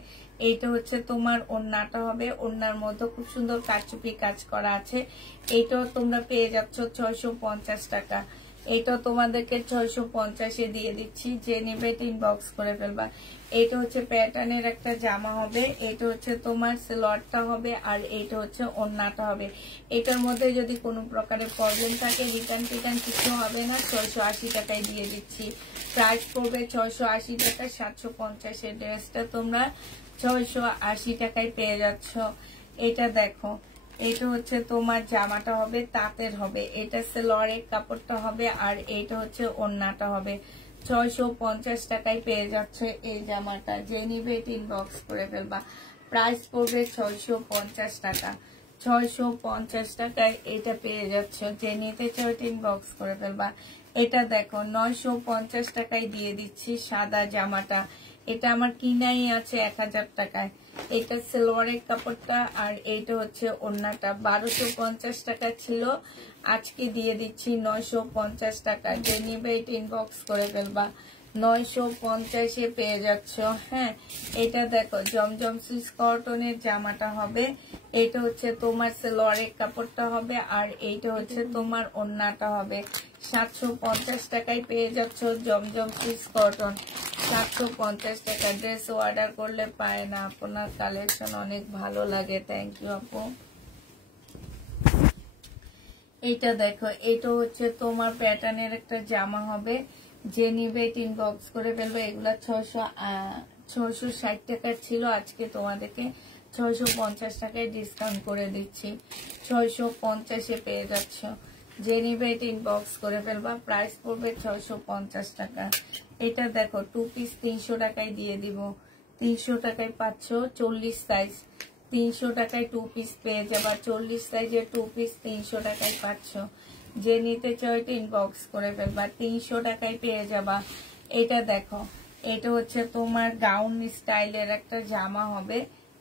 এইটা হচ্ছে তোমার ওড়নাটা হবে, ওড়নার মধ্যে খুব সুন্দর কারচুপি কাজ করা আছে। এইটাও তোমরা পেয়ে যাচ্ছ 650 টাকা। এটা তোমাদেরকে 650 দিয়ে দিচ্ছি, যে নেবে ইনবক্স করে ফেলবা। এটা হচ্ছে প্যাটার্নের একটা জামা হবে, এটা হচ্ছে তোমার সালোয়ারটা হবে, আর এটা হচ্ছে ওড়নাটা হবে। এটার মধ্যে যদি কোনো প্রকারের প্রবলেম থাকে রিটার্ন কিছু হবে না, 680 টাকায় দিয়ে দিচ্ছি। প্রাইস পড়বে 680 টাকা। 750 ড্রেসটা তোমরা 680 টাকায় পেয়ে যাচ্ছ। এটা দেখো, এটা হচ্ছে তোমার জামাটা হবে, তাঁতের হবে, এটা সালোয়ারের কাপড়টা হবে, আর এটা হচ্ছে ওড়নাটা হবে। 650 টাকায় পেয়ে যাচ্ছে এই জামাটা। যে নিবে ইনবক্স করে ফেলবা। প্রাইস পড়বে 650 টাকা। 650 টাকায় এটা পেয়ে যাচ্ছ, যে নিতে চাও ইনবক্স করে ফেলবা। এটা দেখো 950 টাকায় দিয়ে দিচ্ছি সাদা জামাটা। এটা আমার কিনাই আছে 1000 টাকায়। এটা সালোয়ারের কাপড়টা, আর এইটা হচ্ছে ওড়নাটা। 1250 টাকা ছিল, আজকে দিয়ে দিচ্ছি 950 টাকা। যে নিবে এটা ইনবক্স করে ফেলবা। 950 পেয়ে যাচ্ছ। হ্যাঁ, এটা দেখো জমজম সুইস কটনের জামাটা হবে, এটা হচ্ছে তোমার সালোয়ারের কাপড়টা হবে, আর এইটা হচ্ছে তোমার ওড়নাটা হবে। 750 টাকায় পেয়ে যাচ্ছ জমজম সুইস কটন। 750 টাকা। ড্রেস অর্ডার করলে পায় না, আপনার কালেকশন অনেক ভালো লাগে। থ্যাংক ইউ আপু। এটা দেখো, এটা হচ্ছে তোমার প্যাটার্নের একটা জামা হবে, যে নিবে ইনবক্স করে ফেলবে। এগুলা 660 টাকা ছিল, আজকে তোমাদেরকে 650 টাকায় ডিসকাউন্ট করে দিচ্ছি। 650 পেয়ে যাচ্ছ। যে নিবে ইনবক্স করে ফেলবা। প্রাইস পড়বে 650 টাকা। এটা দেখো 2 পিস 300 টাকায় দিয়ে দিব। 300 টাকায় পাচ্ছ 40 সাইজ। 300 টাকায় 2 পিস পেয়ে যাবা। 40 সাইজের 2 পিস 300 টাকায় পাচ্ছ। যে নিতে চাও এটা ইনবক্স করে ফেলবা। 300 টাকায় পেয়ে যাবা। এটা দেখো, এটা হচ্ছে তোমার গাউন স্টাইলের একটা জামা হবে,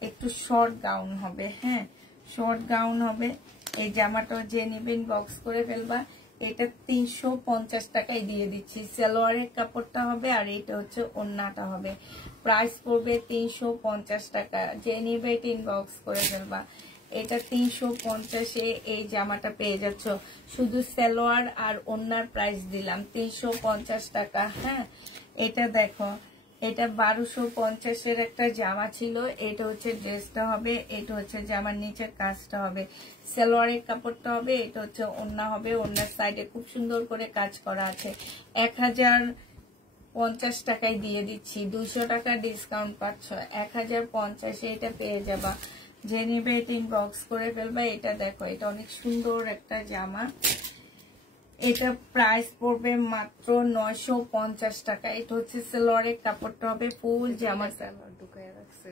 একটু শর্ট গাউন হবে। হ্যাঁ, শর্ট গাউন হবে। এই জামাটা যে নিবে ইনবক্স করে ফেলবা। এটা 350 টাকায় দিয়ে দিচ্ছি। সালোয়ারের কাপড়টা হবে, আর এটা হচ্ছে ওড়নাটা হবে। প্রাইস পড়বে 350 টাকা। যে নিবে এটা ইনবক্স করে ফেলবা। এটা 350 এই জামাটা পেয়ে যাচ্ছ। শুধু সালোয়ার আর ওড়নার প্রাইস দিলাম 350 টাকা। হ্যাঁ, এটা দেখো, এটা 1250 একটা জামা ছিল, এটা হচ্ছে ড্রেসটা হবে, এটা হচ্ছে জামার নিচের কাজটা হবে, সালোয়ারের কাপড়টা হবে, এটা হচ্ছে ওড়না হবে। ওড়নার সাইডে খুব সুন্দর করে কাজ করা আছে। 1050 টাকায় দিয়ে দিচ্ছি। 200 টাকা ডিসকাউন্ট পাচ্ছ। 1050 এটা পেয়ে যাবা। যে নিবে এটা ইনবক্স করে ফেলবা। এটা দেখো, এটা অনেক সুন্দর একটা জামা। এটা প্রাইস পড়বে মাত্র 950 টাকা। এটা হচ্ছে সালোয়ারের কাপড়টা হবে, ফুল জামা ঢুকায় রাখছে।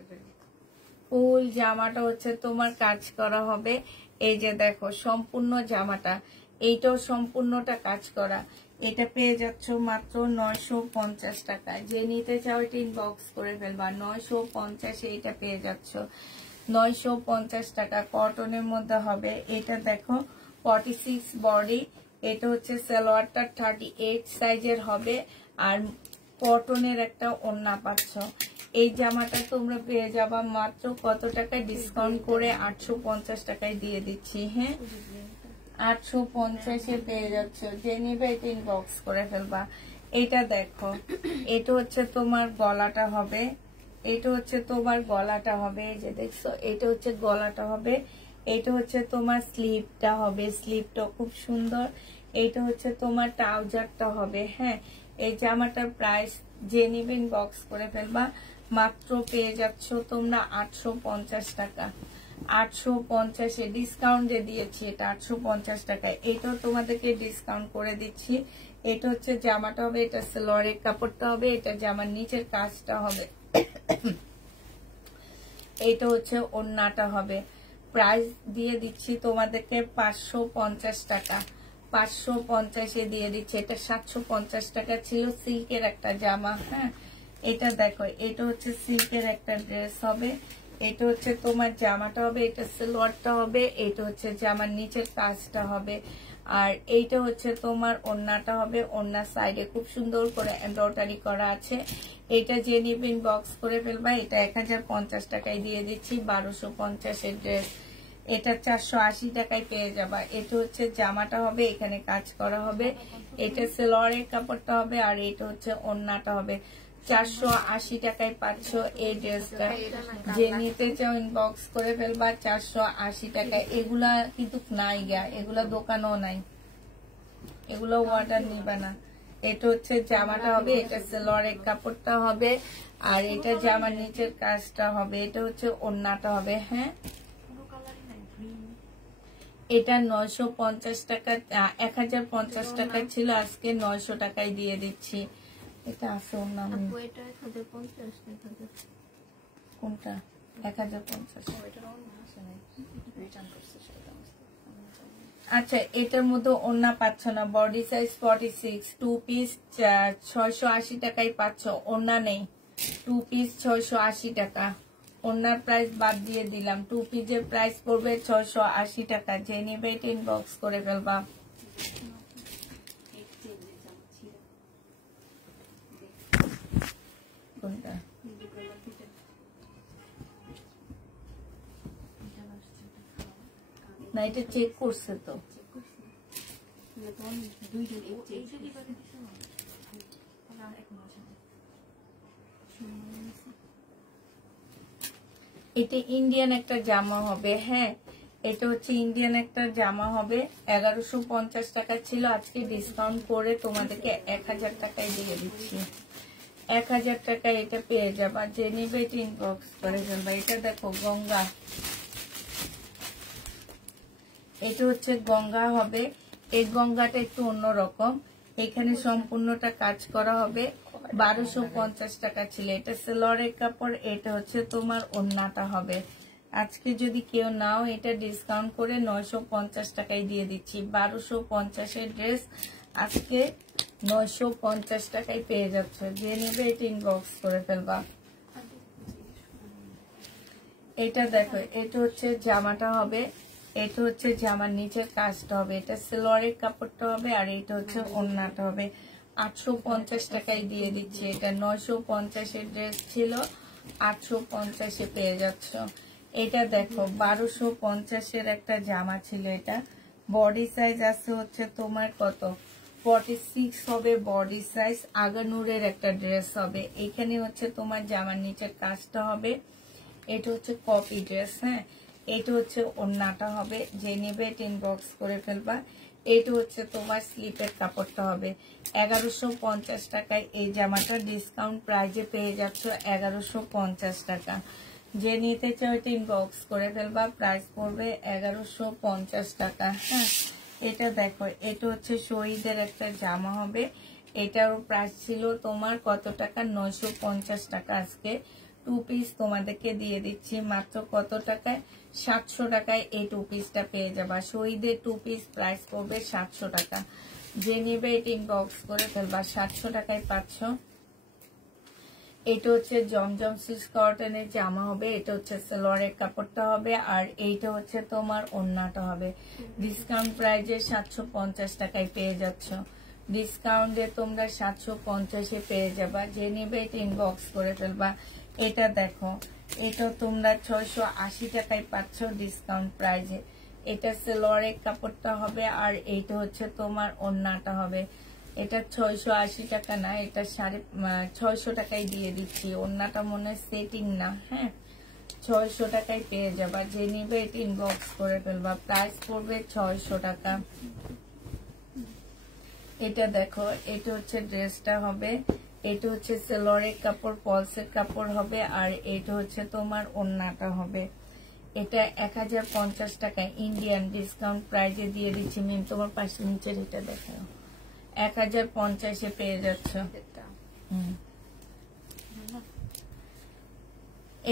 ফুল জামাটা হচ্ছে তোমার কাজ করা হবে। এই যে দেখো সম্পূর্ণ জামাটা, এইটাও সম্পূর্ণটা কাজ করা। এটা পেয়ে যাচ্ছ মাত্র 950 টাকা। যে নিতে চাও এটা ইনবক্স করে ফেলবা। 950 এটা পেয়ে যাচ্ছ। 950 টাকা। কটনের মধ্যে হবে। এটা দেখো 46 বডি। এটা হচ্ছে সালোয়ারটা 38 সাইজের হবে, আর কটনের একটা ওড়না পাচ্ছ। এই জামাটা তোমরা পেয়ে যাবা মাত্র কত টাকায় ডিসকাউন্ট করে? 850 টাকায় দিয়ে দিচ্ছি। হ্যাঁ, 850 পেয়ে যাচ্ছ। যে নিবে এটা ইনবক্স করে ফেলবা। এটা দেখো, এটা হচ্ছে তোমার গলাটা হবে, এটা হচ্ছে তোমার গলাটা হবে। এই যে দেখছো, এটা হচ্ছে গলাটা হবে, এটা হচ্ছে তোমার স্লিভটা হবে, স্লিভটা খুব সুন্দর। এটা হচ্ছে তোমার ট্রাউজারটা হবে। হ্যাঁ, এই জামাটার প্রাইস যে নিবে ইনবক্স করে ফেলবা। মাত্র পেয়ে যাচ্ছ তোমরা 850 টাকা। 850 ডিসকাউন্ট যে দিয়েছি, এটা 850 টাকায়। এটাও তোমাদেরকে ডিসকাউন্ট করে দিচ্ছি। এটা হচ্ছে জামাটা হবে, এটা সালোয়ারের কাপড়টা হবে, এটা জামার নিচের কাজটা হবে, এটা হচ্ছে ওড়নাটা হবে। প্রাইস দিয়ে দিচ্ছি তোমাদেরকে 550 টাকা। 550 দিয়ে দিচ্ছি। এটা 750 টাকা ছিল। সিল্কের একটা জামা। হ্যাঁ, এটা দেখো, এটা হচ্ছে সিল্কের একটা ড্রেস হবে, এটা হচ্ছে তোমার জামাটা হবে, এটা সালোয়ারটা হবে, এটা হচ্ছে জামার নিচের কাজটা হবে, আর এইটা হচ্ছে তোমার ওড়নাটা হবে। ওড়নার সাইডে খুব সুন্দর করে এমব্রয়ডারি করা আছে। এটা যে নিবেন বক্স করে ফেলবা। এটা 1050 টাকায় দিয়ে দিচ্ছি। 1250 ড্রেস। এটা 480 টাকায় পেয়ে যাবা। এটা হচ্ছে জামাটা হবে, এখানে কাজ করা হবে, এটা সালোয়ারের কাপড়টা হবে, আর এটা হচ্ছে ওড়নাটা হবে। 480 টাকায় পাচ্ছ এই ড্রেসটা। যে নিতে চাও ইনবক্স করে ফেলবা। 480 টাকায়। এগুলা কিন্তু নাই গা, এগুলা দোকানও নাই, এগুলো অর্ডার নিবা না। এটা হচ্ছে জামাটা হবে, এটা সালোয়ারের কাপড়টা হবে, আর এটা জামার নিচের কাজটা হবে, এটা হচ্ছে ওড়নাটা হবে। হ্যাঁ, এটা 950 টাকা, 1050 টাকা ছিল, আজকে 900 টাকায় দিয়ে দিচ্ছি। এটা আছে ওড়না। কোনটা? 1050। আচ্ছা, এটার মধ্যে ওড়না পাচ্ছ না, বডি সাইজ 46, 2 পিস 680 টাকায় পাচ্ছ, ওড়না নেই। 2 পিস 680 টাকা, ওড়নার প্রাইস বাদ দিয়ে দিলাম। 2 পিসের প্রাইস পড়বে 680 টাকা। যে নেবে এটা ইনবক্স করে ফেলবা। কোনটা? না, এটা চেক করছে তো। এটা ইন্ডিয়ান একটা জামা হবে। হ্যাঁ, এটা হচ্ছে ইন্ডিয়ান একটা জামা হবে। 1150 টাকা ছিল, আজকে ডিসকাউন্ট করে তোমাদেরকে 1000 টাকায় দিয়ে দিচ্ছি। 1000 টাকায় এটা পেয়ে যাবা। যে নিবে এটা ইনবক্স করে ফেলবা। এটা দেখো গঙ্গা, এটা হচ্ছে গঙ্গা হবে। এই গঙ্গাটা একটু অন্যরকম, এখানে সম্পূর্ণটা কাজ করা হবে। 1250 টাকা ছিল। এটা সালোয়ারের কাপড়, এটা হচ্ছে তোমার ওড়নাটা হবে। আজকে যদি কেউ নাও, এটা ডিসকাউন্ট করে 950 টাকায় দিয়ে দিচ্ছি। 1250 ড্রেস আজকে 950 টাকায় পেয়ে যাচ্ছে। যে নেবে এটা ইনবক্স করে ফেলবা। এটা দেখো, এটা হচ্ছে জামাটা হবে, এটা হচ্ছে জামার নিচের কাজটা হবে, এটা সালোয়ারের কাপড়টা হবে, আর এটা হচ্ছে ওড়নাটা হবে। 850 টাকায় দিয়ে দিচ্ছি। এটা 950 ড্রেস ছিল, 850 পেয়ে যাচ্ছ। এটা দেখো 1250 একটা জামা ছিল, এটা বডি সাইজ আছে হচ্ছে তোমার কত 46 হবে বডি সাইজ। আগানুরের একটা ড্রেস হবে। এখানে হচ্ছে তোমার জামার নিচের কাজটা হবে, এটা হচ্ছে কপি ড্রেস। হ্যাঁ, এটা হচ্ছে ওড়নাটা হবে। যে নেবে এটা ইনবক্স করে ফেলবা। এটা হচ্ছে তোমার স্লিপের কাপড়টা হবে। 1150 টাকায় এই জামাটা ডিসকাউন্ট প্রাইজে পেয়ে যাচ্ছ 1150 টাকা। যে নিতে চাও এটা ইনবক্স করে ফেলবা। প্রাইস পড়বে 1150 টাকা। হ্যাঁ, এটা দেখো, এটা হচ্ছে শহীদের একটা জামা হবে। এটারও প্রাইস ছিল তোমার কত টাকা? 950 টাকা। আজকে 2 পিস তোমাদেরকে দিয়ে দিচ্ছি মাত্র কত টাকায়? 700 টাকায় এই 2 পিসটা পেয়ে যাবা। শহীদের 2 পিস প্রাইস পড়বে 700 টাকা। যে নেবে এটা ইনবক্স করে ফেলবা। 700 টাকায় পাচ্ছ। এটা হচ্ছে জমজম সিল্ক কটনের জামা হবে, এটা হচ্ছে সালোয়ারের কাপড়টা হবে, আর এইটা হচ্ছে তোমার ওড়নাটা হবে। ডিসকাউন্ট প্রাইজে 750 টাকায় পেয়ে যাচ্ছ। ডিসকাউন্টে তোমরা 750 পেয়ে যাবা। যে নেবে এটা ইনবক্স করে ফেলবা। এটা দেখো, এটা তোমরা 680 টাকায় পাচ্ছ ডিসকাউন্ট প্রাইজে। এটা সালোয়ারের কাপড়টা হবে, আর এইটা হচ্ছে তোমার ওড়নাটা হবে। এটা 680 টাকা না, এটা 650 টাকায় দিয়ে দিচ্ছি। ওড়নাটা মনে সেটিং না। হ্যাঁ, 600 টাকায় পেয়ে যাবা। যে নিবে এটা ইনবক্স করে ফেলবা। প্রাইস পড়বে 600 টাকা। এটা দেখো, এটা হচ্ছে ড্রেসটা হবে, এটা হচ্ছে সালোয়ারের কাপড়, পলসের কাপড় হবে, আর এটা হচ্ছে তোমার ওড়নাটা হবে। এটা 1050 টাকা ইন্ডিয়ান ডিসকাউন্ট প্রাইজে দিয়ে দিচ্ছি। মিম তোমার পাশে নিচের এটা দেখো, 1050 পেয়ে যাচ্ছ।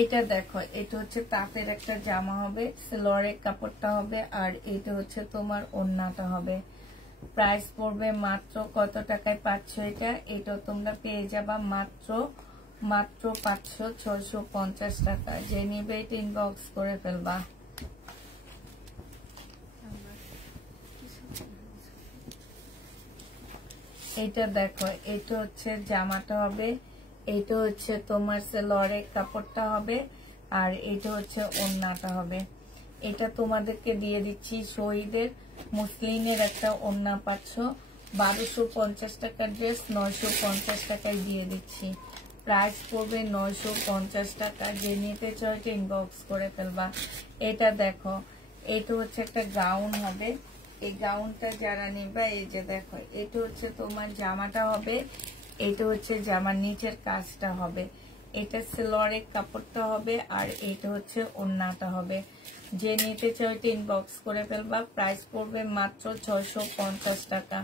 এটা দেখো, এটা হচ্ছে তাঁতের একটা জামা হবে, সালোয়ারের কাপড়টা হবে, আর এটা হচ্ছে তোমার ওড়নাটা হবে। প্রাইস পড়বে মাত্র কত টাকায় পাচ্ছ এটা? এটা তোমরা পেয়ে যাবা মাত্র পাচ্ছ 650 টাকা। যে নিবে এটা ইনবক্স করে ফেলবা। এটা দেখো, এটা হচ্ছে জামাটা হবে, এটা হচ্ছে তোমার সালোয়ারের কাপড়টা হবে, আর এটা হচ্ছে ওড়নাটা হবে। এটা তোমাদেরকে দিয়ে দিচ্ছি শহীদের মুসলিমের একটা ওড়না পাচ্ছ 1250 টাকার ড্রেস 950 টাকায় দিয়ে দিচ্ছি। প্রাইস পড়বে 950 টাকা। যে নিতে চাও এটা ইনবক্স করে ফেলবা। এটা দেখো, এটা হচ্ছে একটা গাউন হবে। এই গাউনটা যারা নেবা, এই যে দেখো, এটা হচ্ছে তোমার জামাটা হবে, এটা হচ্ছে জামার নিচের কাজটা হবে, এটা সেলোয়ারের কাপড়টা হবে, আর এটা হচ্ছে ওড়নাটা হবে। যে নিতে চাও এটা ইনবক্স করে ফেলবা। প্রাইস পড়বে মাত্র 650 টাকা।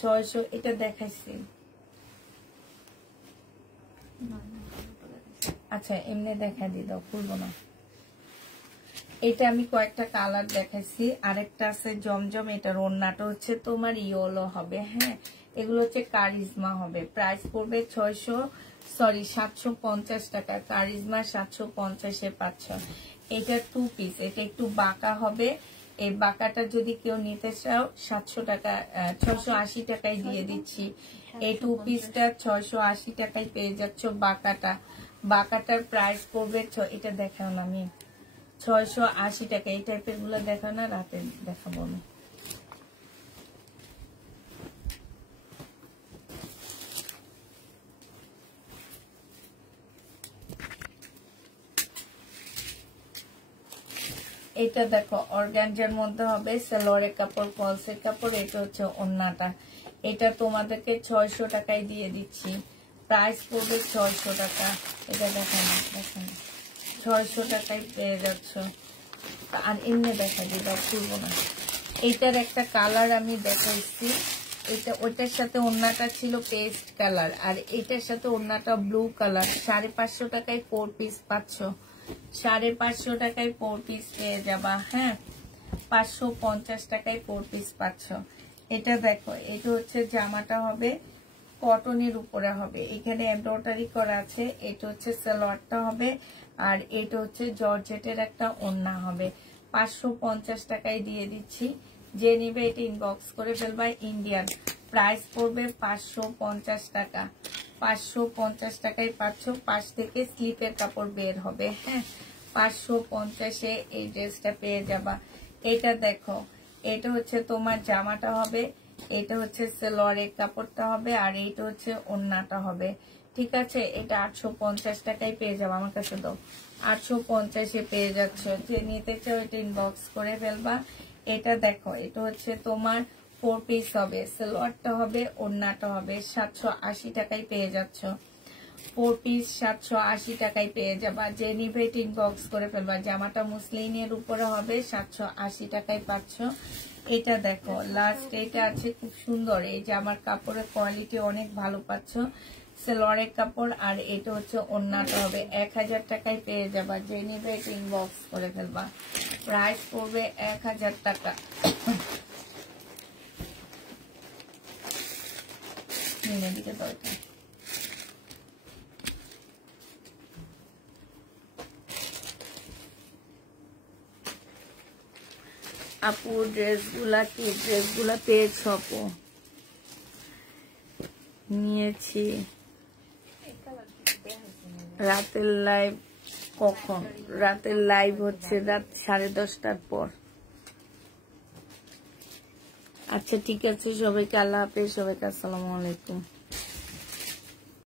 600 এটা দেখাইছি। আচ্ছা এমনি দেখা দি দাও, খুলবো না। এটা আমি কয়েকটা কালার দেখাইছি। আরেকটা আছে জমজম, এটার ওড়নাটা হচ্ছে তোমার ইয়েলো হবে। হ্যাঁ, এগুলো হচ্ছে কারিজমা হবে। প্রাইস পড়বে 750 টাকা। কারিজমা 750-এ পাচ্ছ। এটা 2 পিস, এটা একটু বাঁকা হবে। এই বাঁকাটা যদি কেউ নিতে চাও 700 টাকা, 680 টাকায় দিয়ে দিচ্ছি। এই 2 পিসটা 680 টাকায় পেয়ে যাচ্ছ। বাঁকাটার প্রাইস পড়বে, এটা দেখাও না আমি, 680 টাকা। এই টাইপের গুলো দেখাও না, রাতে দেখাবো আমি। এটা দেখো অর্গানজার মধ্যে হবে, সালোয়ারের কাপড়, ফলসের কাপড়। এটা হচ্ছে ওড়নাটা। এটা তোমাদেরকে 600 টাকায় দিয়ে দিচ্ছি। প্রাইস পড়বে 600 টাকা। এটা দেখো না, দেখো না, 600 টাকায় পেয়ে যাচ্ছ। আর এমনি দেখা দিবা, খুলবো না। এইটার একটা কালার আমি দেখাইছি। এটা ওইটার সাথে ওড়নাটা ছিল পেস্ট কালার, আর এটার সাথে ওড়নাটা ব্লু কালার। 550 টাকায় 4 পিস পাচ্ছ। 550 টাকায় 4 পিস পেয়ে যাবা। হ্যাঁ, 550 টাকায় 4 পিস পাচ্ছ। এটা দেখো, এটা হচ্ছে জামাটা হবে কটনের উপরে হবে, এখানে এমব্রয়ডারি করা আছে। এটা হচ্ছে সালোয়ারটা হবে, আর এটা হচ্ছে জর্জেটের একটা ওড়না হবে। 550 টাকায় দিয়ে দিচ্ছি। যে নিবে এটা ইনবক্স করে ফেলবা। ইন্ডিয়ান। প্রাইস পড়বে 550 টাকা। 550 টাকায় পাচ্ছ। পাশ থেকে স্লিপের কাপড় বের হবে। হ্যাঁ, 550-এ এই ড্রেসটা পেয়ে যাবা। এটা দেখো, এটা হচ্ছে তোমার জামাটা হবে, এটা হচ্ছে সালোয়ারের কাপড়টা হবে, আর এইটা হচ্ছে ওড়নাটা হবে। ঠিক আছে, এটা 850 টাকায় পেয়ে যাবো। আমার কাছে দাও, 850-এ পেয়ে যাচ্ছ। যে নিতে চাও এটা ইনবক্স করে ফেলবা। এটা দেখো, এটা হচ্ছে তোমার 4 পিস হবে, সালোয়ারটা হবে, ওড়নাটা হবে। 780 টাকায় পেয়ে যাচ্ছ। 4 পিস 780 টাকায় পেয়ে যাবা। যে নিবে এটা ইনবক্স করে ফেলবা। জামাটা মুসলিনের উপরে হবে, 780 টাকায় পাচ্ছ। এটা দেখো, লাস্ট এটা আছে খুব সুন্দর। এই যে আমার কাপড়ের কোয়ালিটি অনেক ভালো পাচ্ছ। সালোয়ারের কাপড়, আর এটা হচ্ছে ওড়নাটা হবে। 1000 টাকায় পেয়ে যাবা। যে নিবে এটা ইনবক্স করে ফেলবা। প্রাইস পড়বে 1000 টাকা। দিকে দরকার। আপু ড্রেসগুলা কি? ড্রেসগুলা পেয়েছ আপু? নিয়েছি। রাতের লাইভ কখন? রাতের লাইভ হচ্ছে রাত 10:30টার পর। আচ্ছা ঠিক আছে, সবাইকে আল্লাহ হাফেজ, সবাইকে আসসালামু আলাইকুম।